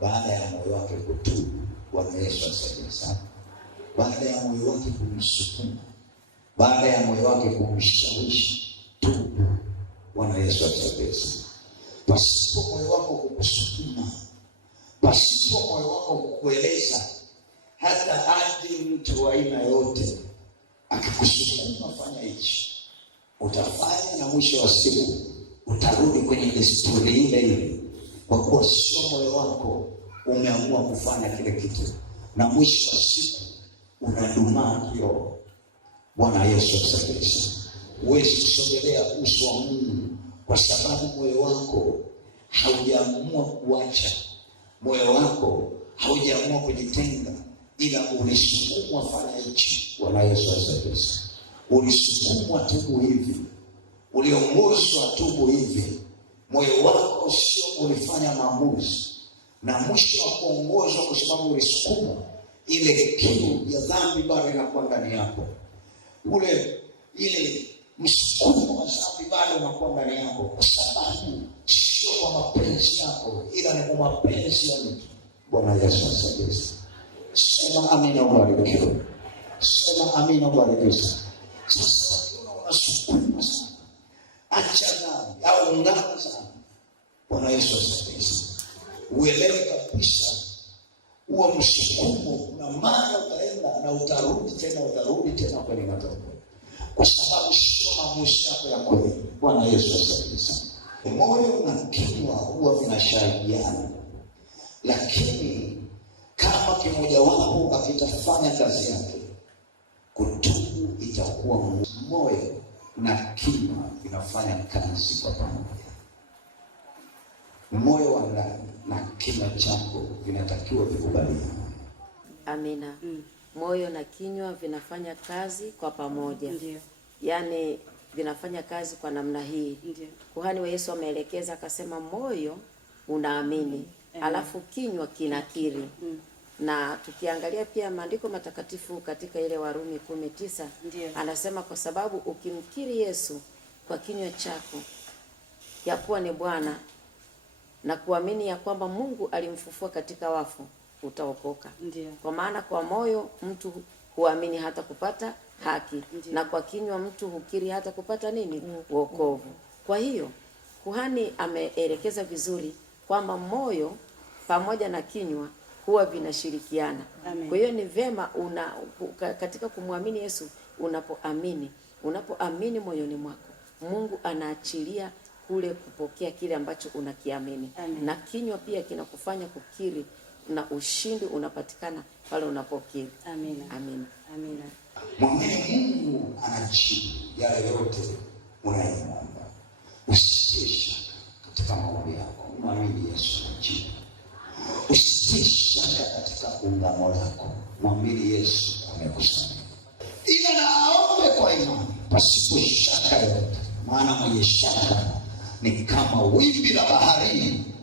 baada ya moyo wake kutubu. Bwana Yesu asifiwe sana. Baada ya moyo wake kumsukuma, baada ya moyo wake kumshawishi tubu. Bwana Yesu asifiwe sana. Pasipo moyo wako kukusukuma, pasipo moyo wako kukueleza, hata hadi mtu wa aina yote akikusukuma fanya hichi, utafanya na mwisho wa siku utarudi kwenye desturi ile ile, kwa kuwa sio moyo wako umeamua kufanya kile kitu, na mwisho wa siku unadumaa kiroho. Bwana Yesu asifiwe. Huwezi kusogelea uso wa Mungu kwa sababu moyo wako haujaamua kuacha, moyo wako haujaamua kujitenga, ila ulisukumwa fanya hichi. Bwana Yesu asifiwe. Ulisukumwa tubu hivi, uliongozwa tubu hivi. Moyo wako sio ulifanya maamuzi, na mwisho wa kuongozwa kwa sababu ulisukumwa, ile kiu ya dhambi bado inakuwa ndani yako, ile msukumo wa dhambi bado unakuwa ndani yako, kwa sababu sio kwa mapenzi yako, ila ni kwa mapenzi ya mtu. Bwana Yesu asifiwe. Sema amina, ubarikiwe. Sema amina, ubarikiwe. Sasa unasukuma sana, acha dhambi au ungana sana. Bwana Yesu asifiwe. Uelewe kabisa huo msukumo na maana utaenda na utarudi tena kwenye matendo, kwa sababu sio maamuzi yako ya kweli. Bwana Yesu asifiwe. Moyo na kinywa huwa vinashirikiana, lakini kama kimoja wapo akitafanya kazi yake, kutubu itakuwa ngumu. Moyo na kinywa vinafanya kazi kwa pamoja. Moyo wa ndani na kinywa chako vinatakiwa vikubaliane. Amina. Moyo na kinywa vinafanya kazi kwa pamoja. Ndio. Yaani vinafanya kazi kwa namna hii. Ndio. Kuhani wa Yesu ameelekeza akasema moyo unaamini, alafu kinywa kinakiri. Na tukiangalia pia maandiko matakatifu katika ile Warumi 10:9 anasema kwa sababu ukimkiri Yesu kwa kinywa chako ya kuwa ni Bwana na kuamini ya kwamba Mungu alimfufua katika wafu, utaokoka. Ndiyo. Kwa maana kwa moyo mtu huamini hata kupata haki. Ndiyo. Na kwa kinywa mtu hukiri hata kupata nini? Wokovu. Kwa hiyo kuhani ameelekeza vizuri kwamba moyo pamoja na kinywa huwa vinashirikiana. Kwa hiyo ni vema katika kumwamini Yesu, unapoamini moyoni mwako, Mungu anaachilia kule kupokea kile ambacho unakiamini. Na kinywa pia kinakufanya kukiri, na ushindi unapatikana pale unapokiri. Amina. Amina. Amina. Mwamini Mungu anajibu yale yote unayomwomba. Usitishe katika maombi yako, mwamini Yesu ajibu. Usishaka katika ungamo lako, mwamini Yesu amekusamehe. Ila na aombe kwa imani pasipo shaka yote, maana mwenye shaka ni kama wimbi la baharini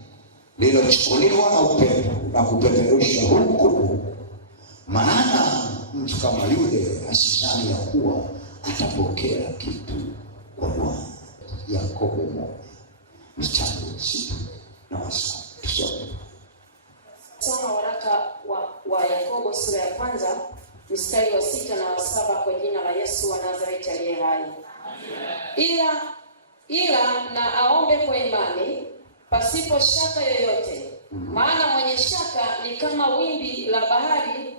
lililochukuliwa na upepo na kupeperushwa huku. Maana mtu kama yule asidhani ya kuwa atapokea kitu kwa Bwana. Yakobo 1:6-7. Tusome. Soma waraka wa Yakobo sura ya 1 mstari wa 6 na wa 7 kwa jina la Yesu wa Nazareti aliye hai. Ila na aombe kwa imani pasipo shaka yoyote, maana mwenye shaka ni kama wimbi la bahari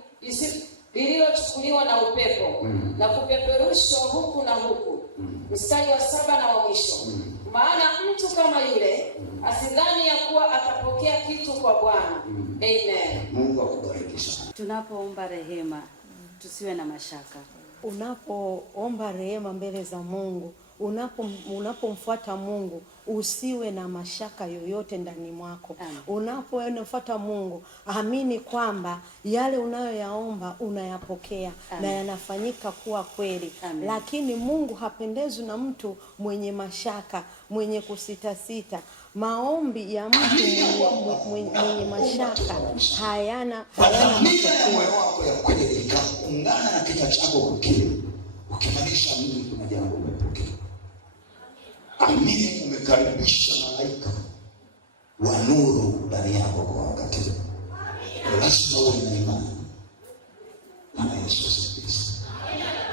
lililochukuliwa na upepo na kupeperushwa huku na huku. Mstari wa 7 na wa mwisho. Maana mtu kama yule asidhani ya kuwa atapokea kitu kwa Bwana. Amen. Mungu akubariki sana. Tunapoomba rehema tusiwe na mashaka. Unapoomba rehema mbele za Mungu, unapomfuata Mungu, usiwe na mashaka yoyote ndani mwako. Unapofuata Mungu, amini kwamba yale unayoyaomba unayapokea. Amen. Na yanafanyika kuwa kweli. Amen. Lakini Mungu hapendezwi na mtu mwenye mashaka, mwenye kusitasita. Maombi ya mtu mwenye mashaka hayana matokeo. Moyo wako ya kweli ungana na kinywa chako kukiri, ukimaanisha mimi kuna jambo umepokea. Amini umekaribisha malaika wa nuru ndani yako kwa wakati huu. Lazima uwe na imani na Yesu Kristo.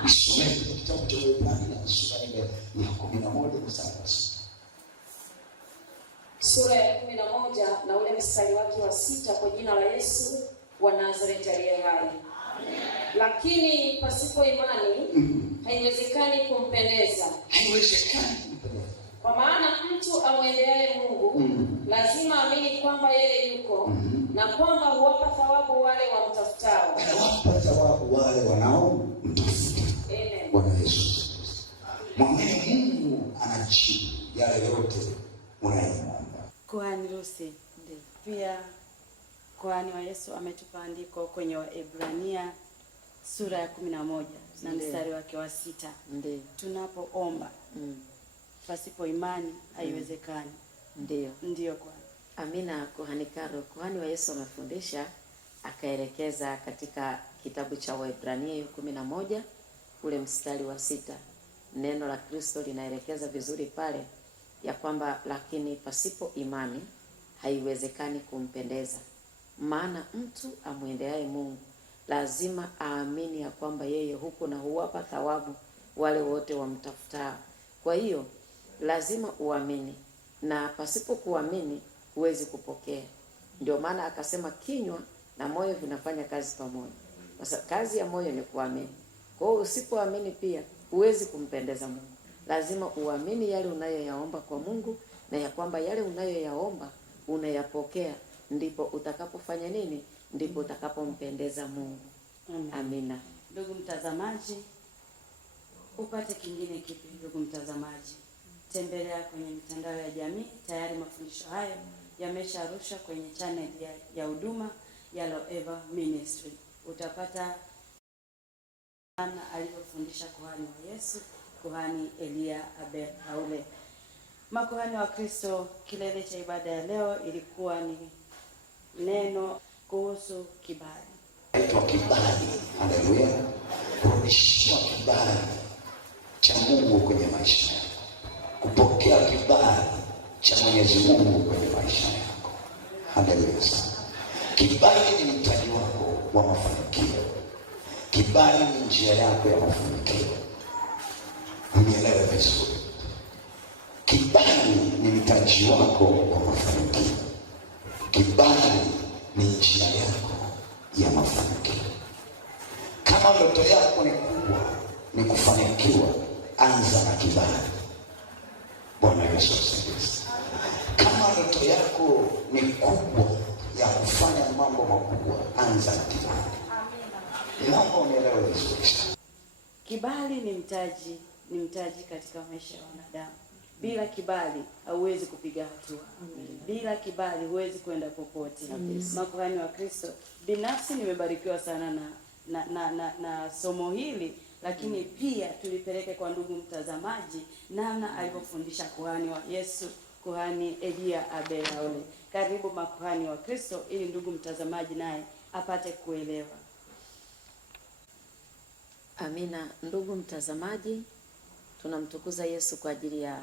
Nisome kitabu cha Waebrania sura ya 11 mstari wa 6. Sura ya 11 na ule mstari wake wa 6 kwa jina la Yesu wa Nazareti aliye hai. Lakini pasipo imani haiwezekani kumpendeza. Kwa maana mtu amwendeaye Mungu lazima amini kwamba yeye yuko na kwamba huwapa thawabu wale wamtafutao. Huwapa thawabu wale wanaomtafuta. Amen. Bwana Yesu. Mwamini Mungu anajibu yale yote unayomwomba. Kuhani Lucy, pia kuhani wa Yesu ametupa andiko kwenye Waebrania sura ya 11 na mstari wake wa 6. Ndiyo. Tunapoomba pasipo imani haiwezekani. Ndiyo kuhani. Amina. Kuhani Karo, kuhani wa Yesu amefundisha akaelekeza katika kitabu cha Waebrania 11 ule mstari wa 6. Neno la Kristo linaelekeza vizuri pale ya kwamba lakini pasipo imani haiwezekani kumpendeza. Maana mtu amwendeaye Mungu lazima aamini ya kwamba yeye huko na huwapa thawabu wale wote wamtafutao. Kwa hiyo lazima uamini, na pasipo kuamini huwezi kupokea. Ndio maana akasema kinywa na moyo vinafanya kazi pamoja. Sasa kazi ya moyo ni kuamini. Kwa hiyo usipoamini pia huwezi kumpendeza Mungu. Lazima uamini yale unayoyaomba kwa Mungu, na ya kwamba yale unayoyaomba unayapokea, ndipo utakapofanya nini? Ndipo utakapompendeza Mungu. Amina. Ndugu mtazamaji, upate kingine kipi ndugu mtazamaji? Tembelea kwenye mitandao ya jamii. Tayari mafundisho hayo yamesharushwa kwenye channel ya huduma ya Loeva Ministry. Utapata alivyofundisha kuhani wa Yesu, kuhani Elia Abel Haule. Makuhani wa Kristo, kilele cha ibada ya leo ilikuwa ni neno kuhusu kibali. Kwa kibali, haleluya. Kurudishiwa kibali cha Mungu kwenye maisha yako. Kupokea kibali cha Mwenyezi Mungu kwenye maisha yako. Haleluya. Kibali ni mtaji wako wa mafanikio. Kibali ni njia yako ya mafanikio. Unielewe vizuri. Kibali ni mtaji wako wa mafanikio. Kibali ni njia yako ya mafanikio. Kama ndoto yako ni kubwa, ni kufanikiwa, anza na kibali. Bwana Yesu asifiwe. Kama ndoto yako ni kubwa ya kufanya mambo makubwa, anza na kibali. Naomba unielewe vizuri. Kibali ni mtaji katika maisha ya wanadamu. Bila kibali hauwezi kupiga hatua. Bila kibali huwezi kwenda popote. Makuhani wa Kristo, binafsi nimebarikiwa sana na somo hili, lakini pia tulipeleke kwa ndugu mtazamaji namna alivyofundisha kuhani wa Yesu, kuhani Elia Abelaole. Karibu makuhani wa Kristo, ili ndugu mtazamaji naye apate kuelewa. Amina. Ndugu mtazamaji, tunamtukuza Yesu kwa ajili ya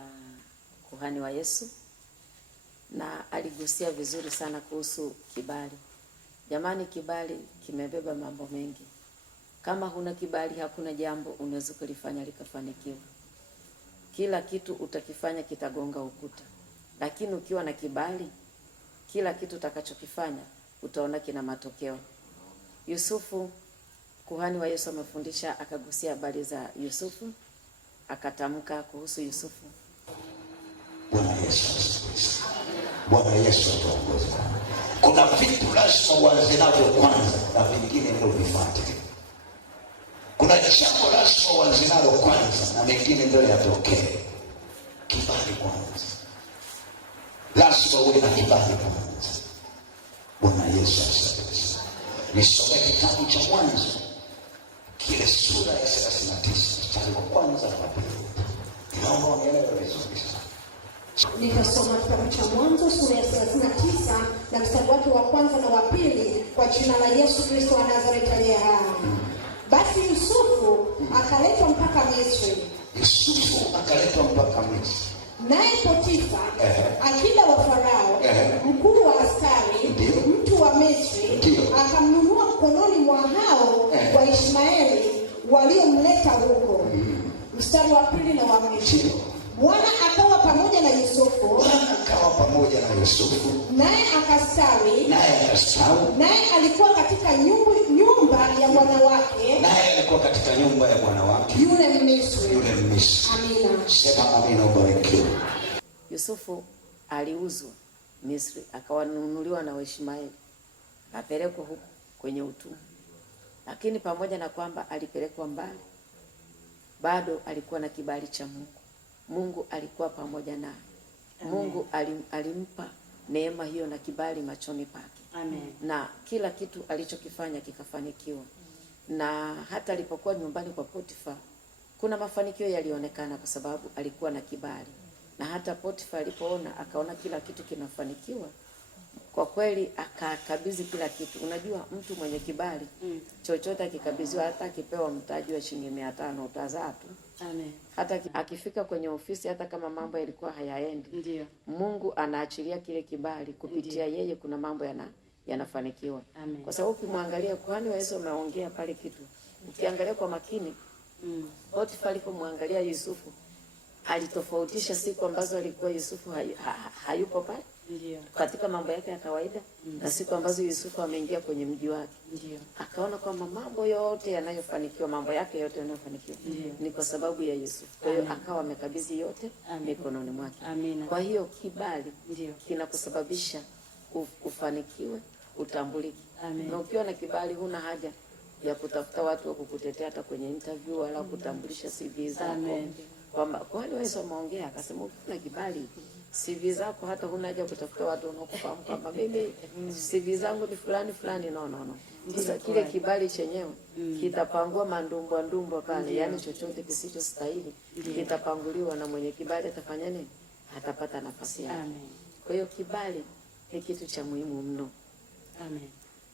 kuhani wa Yesu, na aligusia vizuri sana kuhusu kibali. Jamani, kibali kimebeba mambo mengi. Kama huna kibali, hakuna jambo unaweza kulifanya likafanikiwa. Kila kitu utakifanya kitagonga ukuta, lakini ukiwa na kibali, kila kitu utakachokifanya utaona kina matokeo. Yusufu, kuhani wa Yesu, amefundisha, akagusia habari za Yusufu, akatamka kuhusu Yusufu. Bwana Yesu asifiwe. Bwana Yesu atuongoze. Kuna vitu lazima uanze navyo kwanza na vingine ndio vifuate. Kuna jambo lazima uanze nalo kwanza na mengine ndio yatokee. Kibali kwanza. Lazima uwe na kibali kwanza. Bwana Yesu asifiwe. Nisome kitabu cha Mwanzo, kile sura ya 39 mstari wa kwanza na pili. Naomba unielewe vizuri. Nitasoma kitabu cha Mwanzo sura ya 39 na mstari wake wa kwanza na wa pili, kwa jina la Yesu Kristo wa Nazareti aliye hai. Basi Yusufu akaletwa mpaka Misri. Yusufu akaletwa mpaka Misri. Naye Potifa, akida wa Farao, mkuu wa askari, mtu wa Misri, akamnunua mkononi mwa hao wa Ishmaeli waliomleta huko. Mstari wa pili na wa mwisho. Bwana akawa pamoja na Yusufu. Naye akastawi. Naye alikuwa katika nyumba ya bwana wake. Yule Misri. Amina. Sema amina, ubarikiwe. Yusufu aliuzwa Misri, akawanunuliwa na Waishmaeli, apelekwa huko kwenye utumwa. Lakini pamoja na kwamba alipelekwa mbali, bado alikuwa na kibali cha Mungu. Mungu alikuwa pamoja naye. Mungu alimpa neema hiyo na kibali machoni pake. Amen. Na kila kitu alichokifanya kikafanikiwa. Na hata alipokuwa nyumbani kwa Potifa, kuna mafanikio yalionekana kwa sababu alikuwa na kibali. Na hata Potifa alipoona, akaona kila kitu kinafanikiwa, kwa kweli akakabidhi kila kitu. Unajua mtu mwenye kibali, chochote akikabidhiwa, hata akipewa mtaji wa shilingi 500 utazaa tu. Amen. Hata akifika kwenye ofisi, hata kama mambo yalikuwa hayaendi, Ndiyo. Mungu anaachilia kile kibali kupitia yeye, kuna mambo yanafanikiwa. Amen. Kwa sababu ukimwangalia kuhani wa Yesu ameongea pale kitu, ukiangalia kwa makini, Potifa alipomwangalia Yusufu, alitofautisha siku ambazo alikuwa Yusufu hayupo pale. Ndiyo. Katika mambo yake ya kawaida, na siku ambazo Yusufu ameingia kwenye mji wake. Ndiyo. Akaona kwamba mambo yote yanayofanikiwa, mambo yake yote yanayofanikiwa ni kwa sababu ya Yusufu. Kwa hiyo akawa amekabidhi yote mikononi mwake. Amina. Kwa hiyo kibali Ndiyo. kinakusababisha ufanikiwe, utambulike. Amen. Na ukiwa na kibali, huna haja ya kutafuta watu wa kukutetea hata kwenye interview wala kutambulisha CV zako. Amen. Kwamba kwa wale Yesu ameongea akasema, ukiwa na kibali, CV zako hata huna haja kutafuta watu wanaokufahamu kwamba mimi CV zangu ni fulani fulani. No. Sasa kile kibali chenyewe kitapangua mandumbwa pale, yani chochote kisicho stahili kitapanguliwa, na mwenye kibali atafanya nini? Atapata nafasi yake. Amen. Kwa hiyo kibali ni kitu cha muhimu mno. Amen.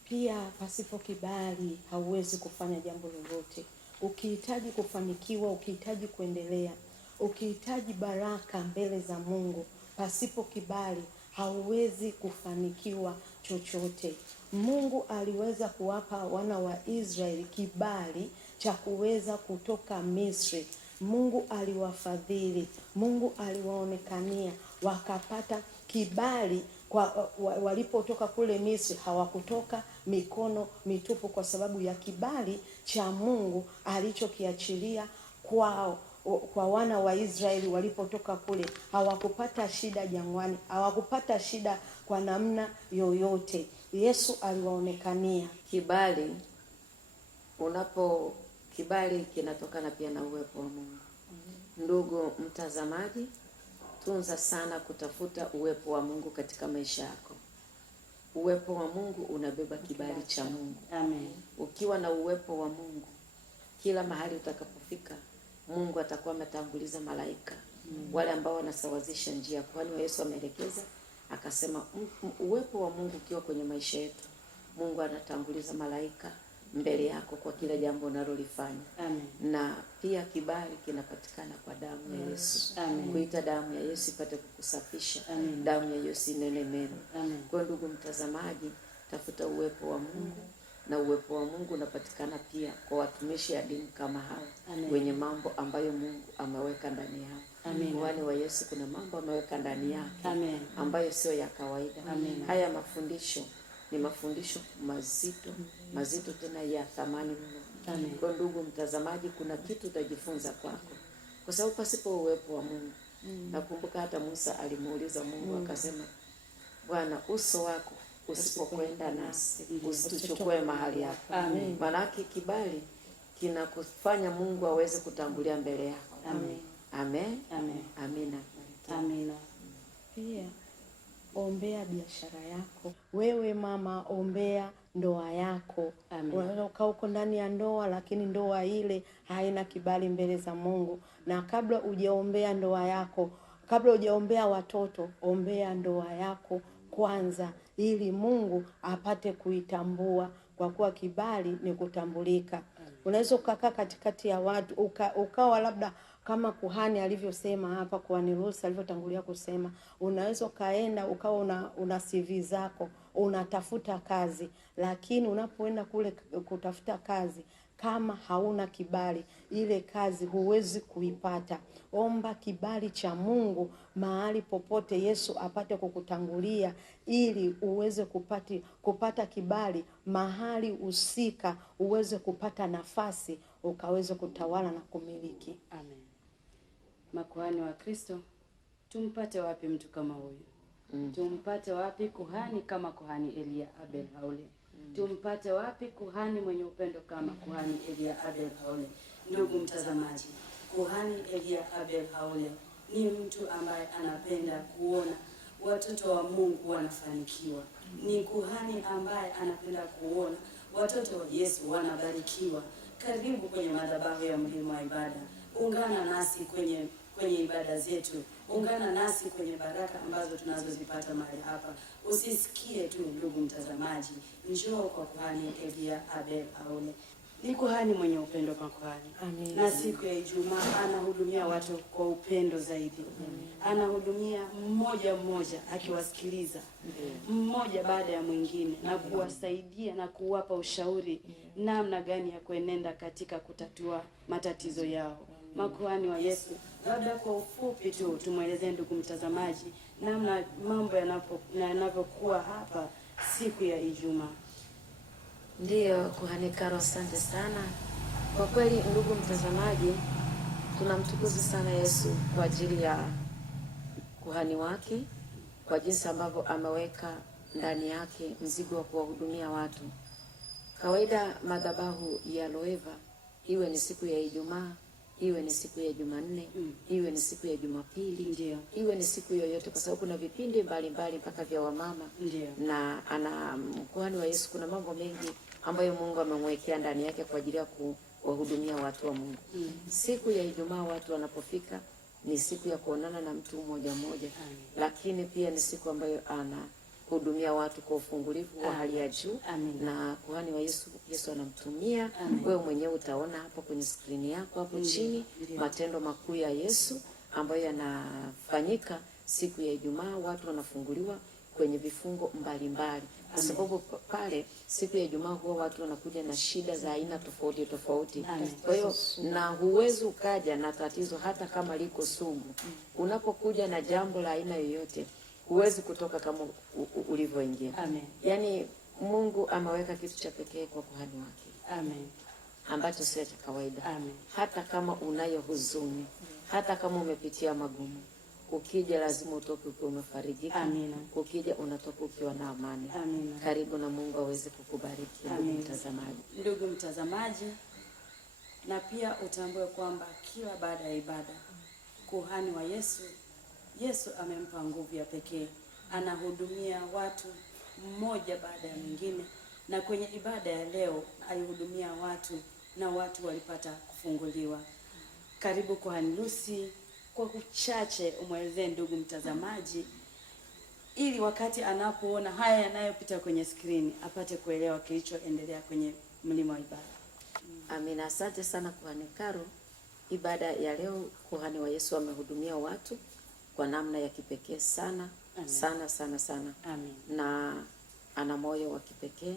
Pia pasipo kibali hauwezi kufanya jambo lolote. Ukihitaji kufanikiwa, ukihitaji kuendelea, ukihitaji baraka mbele za Mungu, pasipo kibali hauwezi kufanikiwa chochote. Mungu aliweza kuwapa wana wa Israeli kibali cha kuweza kutoka Misri. Mungu aliwafadhili, Mungu aliwaonekania, wakapata kibali. Kwa walipotoka kule Misri, hawakutoka mikono mitupu, kwa sababu ya kibali cha Mungu alichokiachilia kwao. Kwa wana wa Israeli walipotoka kule, hawakupata shida jangwani, hawakupata shida kwa namna yoyote. Yesu aliwaonekania. Kibali kinatokana pia na uwepo wa Mungu. Ndugu mtazamaji, tunza sana kutafuta uwepo wa Mungu katika maisha yako. Uwepo wa Mungu unabeba kibali cha Mungu. Amen. Ukiwa na uwepo wa Mungu, kila mahali utakapofika, Mungu atakuwa ametanguliza malaika wale ambao wanasawazisha njia. Kwani Yesu ameelekeza akasema, uwepo wa Mungu ukiwa kwenye maisha yetu, Mungu anatanguliza malaika mbele yako kwa kila jambo unalolifanya. Amen. Na pia kibali kinapatikana kwa damu ya Yesu. Amen. Kuita damu ya Yesu ipate kukusafisha. Amen. Damu ya Yesu inene mema. Amen. Kwa ndugu mtazamaji, tafuta uwepo wa Mungu. Na uwepo wa Mungu unapatikana pia kwa watumishi adimu kama hao. Amen. Wenye mambo ambayo Mungu ameweka ndani yao. Amen. Wale wa Yesu kuna mambo ameweka ndani yake. Amen. Ambayo sio ya kawaida. Amen. Haya mafundisho ni mafundisho mazito tena ya thamani mno. Amen. Kwa ndugu mtazamaji, kuna kitu utajifunza kwako, kwa sababu pasipo uwepo wa Mungu. Nakumbuka hata Musa alimuuliza Mungu akasema, Bwana, uso wako usipokwenda nasi, usituchukue mahali hapa. Amen. Maanake kibali kinakufanya Mungu aweze kutangulia mbele yako. Amen. Amen. Amen. Amina. Amina. Pia ombea biashara yako. Wewe mama, ombea ndoa yako. Unaweza ukaa uko ndani ya ndoa, lakini ndoa ile haina kibali mbele za Mungu. Na kabla hujaombea ndoa yako, kabla hujaombea watoto, ombea ndoa yako kwanza, ili Mungu apate kuitambua, kwa kuwa kibali ni kutambulika. Unaweza ukakaa katikati ya watu ukawa labda kama kuhani alivyosema hapa, kuhani Lucy alivyotangulia kusema, unaweza ukaenda ukawa una CV zako, unatafuta kazi, lakini unapoenda kule kutafuta kazi, kama hauna kibali, ile kazi huwezi kuipata. Omba kibali cha Mungu mahali popote, Yesu apate kukutangulia, ili uweze kupata kibali mahali husika, uweze kupata nafasi, ukaweze kutawala na kumiliki. Amen. Makuhani wa Kristo, tumpate wapi mtu kama huyu? Tumpate wapi kuhani kama kuhani Elia Abel Haule? Tumpate wapi kuhani mwenye upendo kama kuhani Elia Abel Haule? Ndugu mtazamaji, kuhani Elia Abel Haule ni mtu ambaye anapenda kuona watoto wa Mungu wanafanikiwa. Ni kuhani ambaye anapenda kuona watoto wa Yesu wanabarikiwa. Karibu kwenye madhabahu ya Mlima wa Ibada. Ungana nasi kwenye ibada zetu. Ungana nasi kwenye baraka ambazo tunazozipata mahali hapa. Usisikie tu ndugu mtazamaji, njoo kwa kuhani Elia Abel Haule. Ni kuhani mwenye upendo kwa kuhani. Amen. Na siku ya Ijumaa anahudumia watu kwa upendo zaidi. Anahudumia mmoja mmoja, akiwasikiliza mmoja baada ya mwingine, na kuwasaidia na kuwapa ushauri namna gani ya kuenenda katika kutatua matatizo yao. Makuhani wa Yesu, labda kwa ufupi tu tumwelezee ndugu mtazamaji namna mambo yanavyokuwa hapa siku ya Ijumaa. Ndiyo, kuhani Karo, asante sana. Kwa kweli ndugu mtazamaji, tunamtukuza sana Yesu kwa ajili ya kuhani wake, kwa jinsi ambavyo ameweka ndani yake mzigo wa kuwahudumia watu. Kawaida madhabahu ya Loeva, iwe ni siku ya Ijumaa, iwe ni siku ya Jumanne, iwe ni siku ya Jumapili, Ndiyo. iwe ni siku yoyote, kwa sababu kuna vipindi mbalimbali mpaka vya wamama. Ndiyo. Na kuhani wa Yesu kuna mambo mengi ambayo Mungu amemwekea ndani yake kwa ajili ya kuwahudumia watu wa Mungu. Siku ya Ijumaa watu wanapofika, ni siku ya kuonana na mtu mmoja mmoja, lakini pia ni siku ambayo anahudumia watu kwa ufungulivu wa hali ya juu. Na kuhani wa Yesu anamtumia. Wewe mwenyewe utaona hapo kwenye skrini yako hapo chini matendo makuu ya Yesu ambayo yanafanyika siku ya Ijumaa. Watu wanafunguliwa kwenye vifungo mbalimbali, kwa sababu pale siku ya Ijumaa huwa watu wanakuja na shida za aina tofauti tofauti. Kwa hiyo na huwezi ukaja na tatizo hata kama liko sugu. Unapokuja na jambo la aina yoyote, huwezi kutoka kama ulivyoingia. Yaani Mungu ameweka kitu cha pekee kwa kuhani wake. Ambacho sio cha kawaida. Hata kama unayo huzuni, hata kama umepitia magumu, ukija lazima utoke ukiwa umefarijika. Ukija unatoka ukiwa na amani. Karibu na Mungu aweze kukubariki ndugu mtazamaji. Ndugu mtazamaji, na pia utambue kwamba kila baada ya ibada kuhani wa Yesu Yesu amempa nguvu ya pekee, anahudumia watu mmoja baada ya mwingine, na kwenye ibada ya leo alihudumia watu na watu walipata kufunguliwa. Karibu Kuhani Lucy, kwa uchache umwelezee ndugu mtazamaji, ili wakati anapoona haya yanayopita kwenye skrini apate kuelewa kilichoendelea kwenye mlima wa ibada. Amina, asante sana Kuhani Karo. Ibada ya leo Kuhani wa Yesu amehudumia watu kwa namna ya kipekee sana. Amen. sana. Amen. Na ana moyo wa kipekee.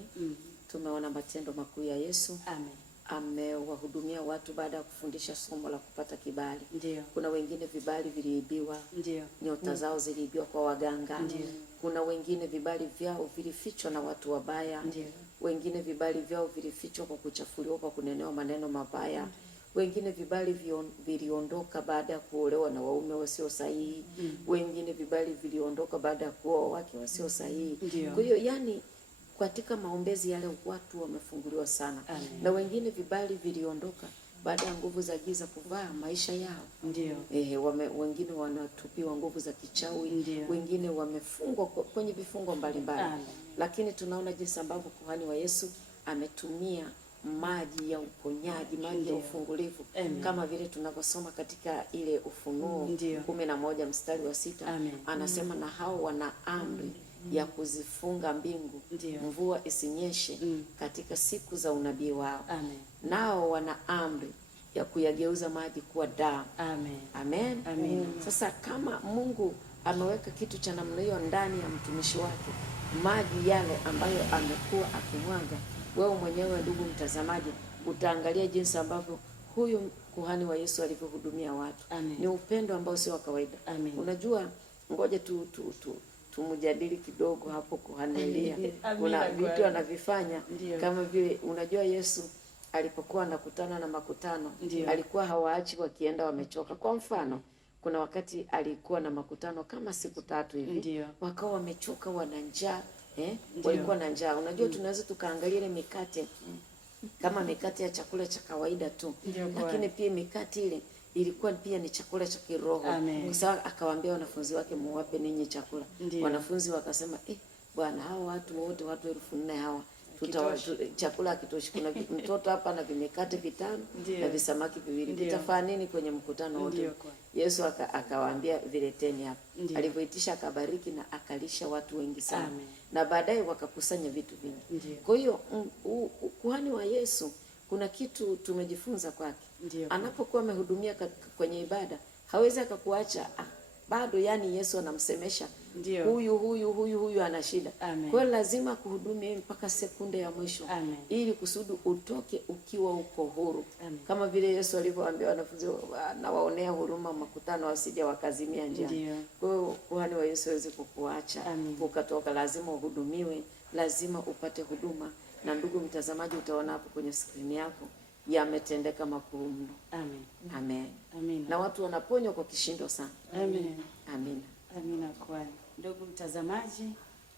Tumeona matendo makuu ya Yesu. Amen. Amewahudumia watu baada ya kufundisha somo la kupata kibali. Ndiyo. Kuna wengine vibali viliibiwa. Ndiyo. Nyota zao ziliibiwa kwa waganga. Ndiyo. Kuna wengine vibali vyao vilifichwa na watu wabaya. Ndiyo. Wengine vibali vyao vilifichwa kwa kuchafuliwa, kwa kunenewa maneno mabaya. Wengine vibali viliondoka baada ya kuolewa na waume wasio sahihi. Wengine vibali viliondoka baada ya kuoa wake wasio sahihi. Kwa hiyo yani katika maombezi yale watu wamefunguliwa sana. Amen. Na wengine vibali viliondoka baada ya nguvu za giza kuvaa maisha yao. Ndiyo. Wengine wanatupiwa nguvu za kichawi. Ndiyo. Wengine wamefungwa kwenye vifungo mbalimbali. Lakini tunaona jinsi ambavyo Kuhani wa Yesu ametumia maji ya uponyaji, maji ya ufungulivu. Amen. Kama vile tunavyosoma katika ile Ufunuo 11 mstari wa 6. Amen. Anasema na hao wana amri ya kuzifunga mbingu. Ndiyo. Mvua isinyeshe katika siku za unabii wao. Amen. Nao wana amri ya kuyageuza maji kuwa damu. Amen. Amen. Amen. Sasa kama Mungu ameweka kitu cha namna hiyo ndani ya mtumishi wake, maji yale ambayo amekuwa akimwaga, wewe mwenyewe ndugu mtazamaji utaangalia jinsi ambavyo huyu Kuhani wa Yesu alivyohudumia watu. Amen. Ni upendo ambao sio wa kawaida. Amen. Unajua, ngoja tumjadili kidogo hapo Kuhani Elia. Kuna vitu anavifanya kama vile, unajua Yesu alipokuwa anakutana na makutano, alikuwa hawaachi wakienda wamechoka. Kwa mfano, kuna wakati alikuwa na makutano kama siku 3 hivi. Wakawa wamechoka, wana njaa, walikuwa na njaa. Unajua tunaweza tukaangalia ile mikate kama mikate ya chakula cha kawaida tu. Lakini pia mikate ile ilikuwa pia ni chakula cha kiroho. Kwa sababu akawaambia wanafunzi wake, muwape ninyi chakula. Wanafunzi wakasema, Bwana, hao watu wote, watu 4,000 hawa chakula hakitoshi. Kuna mtoto hapa na vimekate 5 na visamaki 2. Vitafaa nini kwenye mkutano wote? Yesu akawaambia vileteni hapa. Alivyoitisha akabariki na akalisha watu wengi sana. Amen. Na baadaye wakakusanya vitu vingi. Kwa hiyo Kuhani wa Yesu kuna kitu tumejifunza kwake. Anapokuwa amehudumia kwenye ibada, hawezi akakuacha bado, yani Yesu anamsemesha huyu ana shida. Kwa hiyo lazima kuhudumia mpaka sekunde ya mwisho. Ili kusudi utoke ukiwa uko huru. Kama vile Yesu alivyoambia wanafunzi, na waonea huruma makutano wasije wakazimia njaa. Kwa hiyo Kuhani wa Yesu hawezi kukuacha ukatoka, lazima uhudumiwe, lazima upate huduma. Na ndugu mtazamaji, utaona hapo kwenye skrini yako yametendeka makuu mno. Amen. Amen. Amen. Na watu wanaponywa kwa kishindo sana. Amen. Amina. Amina. Kwani ndugu mtazamaji,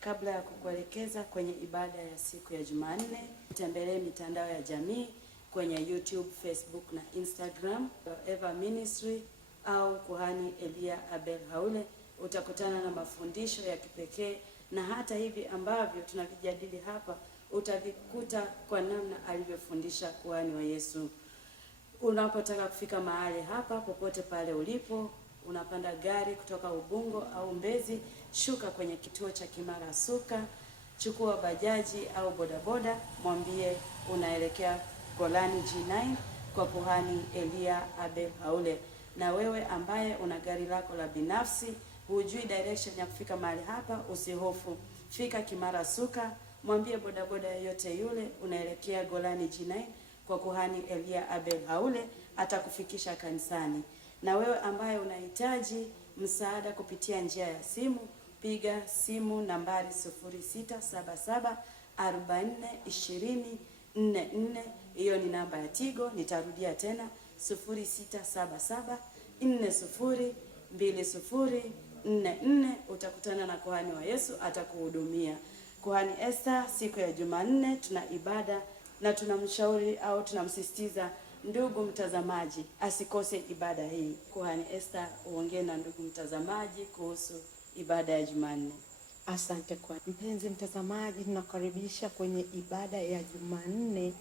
kabla ya kukuelekeza kwenye ibada ya siku ya Jumanne, tembelee mitandao ya jamii kwenye YouTube, Facebook na Instagram, Eva Ministry au Kuhani Elia Abel Haule. Utakutana na mafundisho ya kipekee, na hata hivi ambavyo tunavijadili hapa utavikuta kwa namna alivyofundisha Kuhani wa Yesu. Unapotaka kufika mahali hapa, popote pale ulipo, unapanda gari kutoka Ubungo au Mbezi, shuka kwenye kituo cha Kimara Suka, chukua bajaji au bodaboda, mwambie unaelekea Golani G9 kwa Kuhani Elia Abel Haule. Na wewe ambaye una gari lako la binafsi, hujui direction ya kufika mahali hapa, usihofu. Fika Kimara Suka, mwambie bodaboda yote yule unaelekea Golani G9 kwa Kuhani Elia Abel Haule, atakufikisha kanisani. Na wewe ambaye unahitaji msaada kupitia njia ya simu, piga simu nambari 0677442044. Hiyo ni namba ya Tigo. Nitarudia tena 0677402044. Utakutana na Kuhani wa Yesu, atakuhudumia. Kuhani Esther, siku ya Jumanne tuna ibada na tunamshauri au tunamsisitiza ndugu mtazamaji asikose ibada hii. Kuhani Esther, uongee na ndugu mtazamaji kuhusu ibada ya Jumanne. Asante kwa mpenzi mtazamaji, tunakaribisha kwenye ibada ya Jumanne,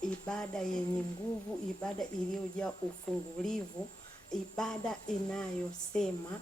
ibada yenye nguvu, ibada iliyojaa ufungulivu, ibada inayosema.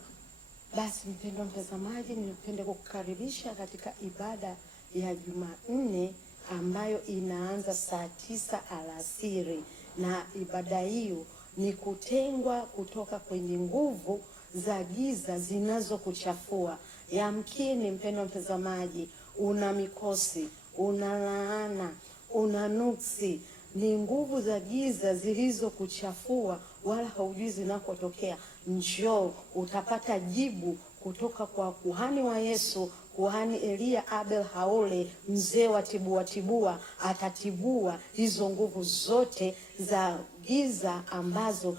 Basi mpendwa mtazamaji, ninapenda kukukaribisha katika ibada ya Jumanne ambayo inaanza saa 9 alasiri, na ibada hiyo ni kutengwa kutoka kwenye nguvu za giza zinazokuchafua. Yamkini mpendwa mtazamaji, una mikosi, una laana, una nuksi, ni nguvu za giza zilizokuchafua wala haujui zinakotokea. Njoo utapata jibu kutoka kwa kuhani wa Yesu, Kuhani Elia Abel Haule, mzee wa tibua. Atatibua hizo nguvu zote za giza ambazo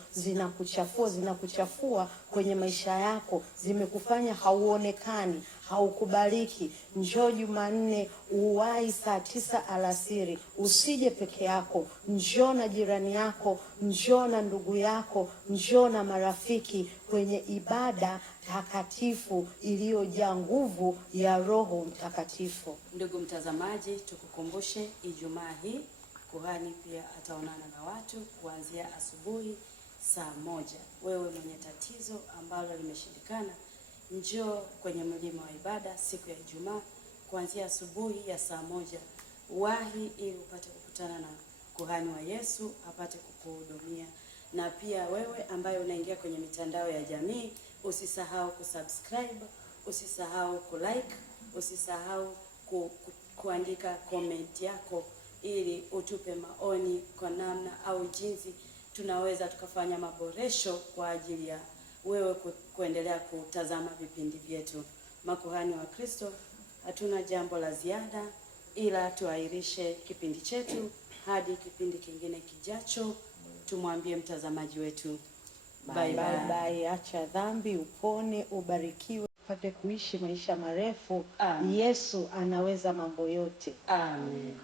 zinakuchafua kwenye maisha yako, zimekufanya hauonekani, haukubaliki. Njoo Jumanne, uwai saa 9 alasiri. Usije peke yako, njoo na jirani yako, njoo na ndugu yako, njoo na marafiki kwenye ibada takatifu iliyojaa nguvu ya Roho Mtakatifu. Ndugu mtazamaji, tukukumbushe Ijumaa hii kuhani pia ataonana na watu kuanzia asubuhi saa 1. Wewe mwenye tatizo ambalo limeshindikana, njoo kwenye mlima wa ibada siku ya Ijumaa kuanzia asubuhi ya saa 1. Wahi ili upate kukutana na kuhani wa Yesu apate kukuhudumia. Na pia wewe ambaye unaingia kwenye mitandao ya jamii, usisahau kusubscribe, usisahau kulike, usisahau kuandika comment yako ili utupe maoni kwa namna au jinsi tunaweza tukafanya maboresho kwa ajili ya wewe kuendelea kutazama vipindi vyetu. Makuhani wa Kristo, hatuna jambo la ziada ila tuahirishe kipindi chetu hadi kipindi kingine kijacho. Tumwambie mtazamaji wetu bye bye. Acha dhambi, upone, ubarikiwe, upate kuishi maisha marefu. Amen. Yesu anaweza mambo yote. Amen.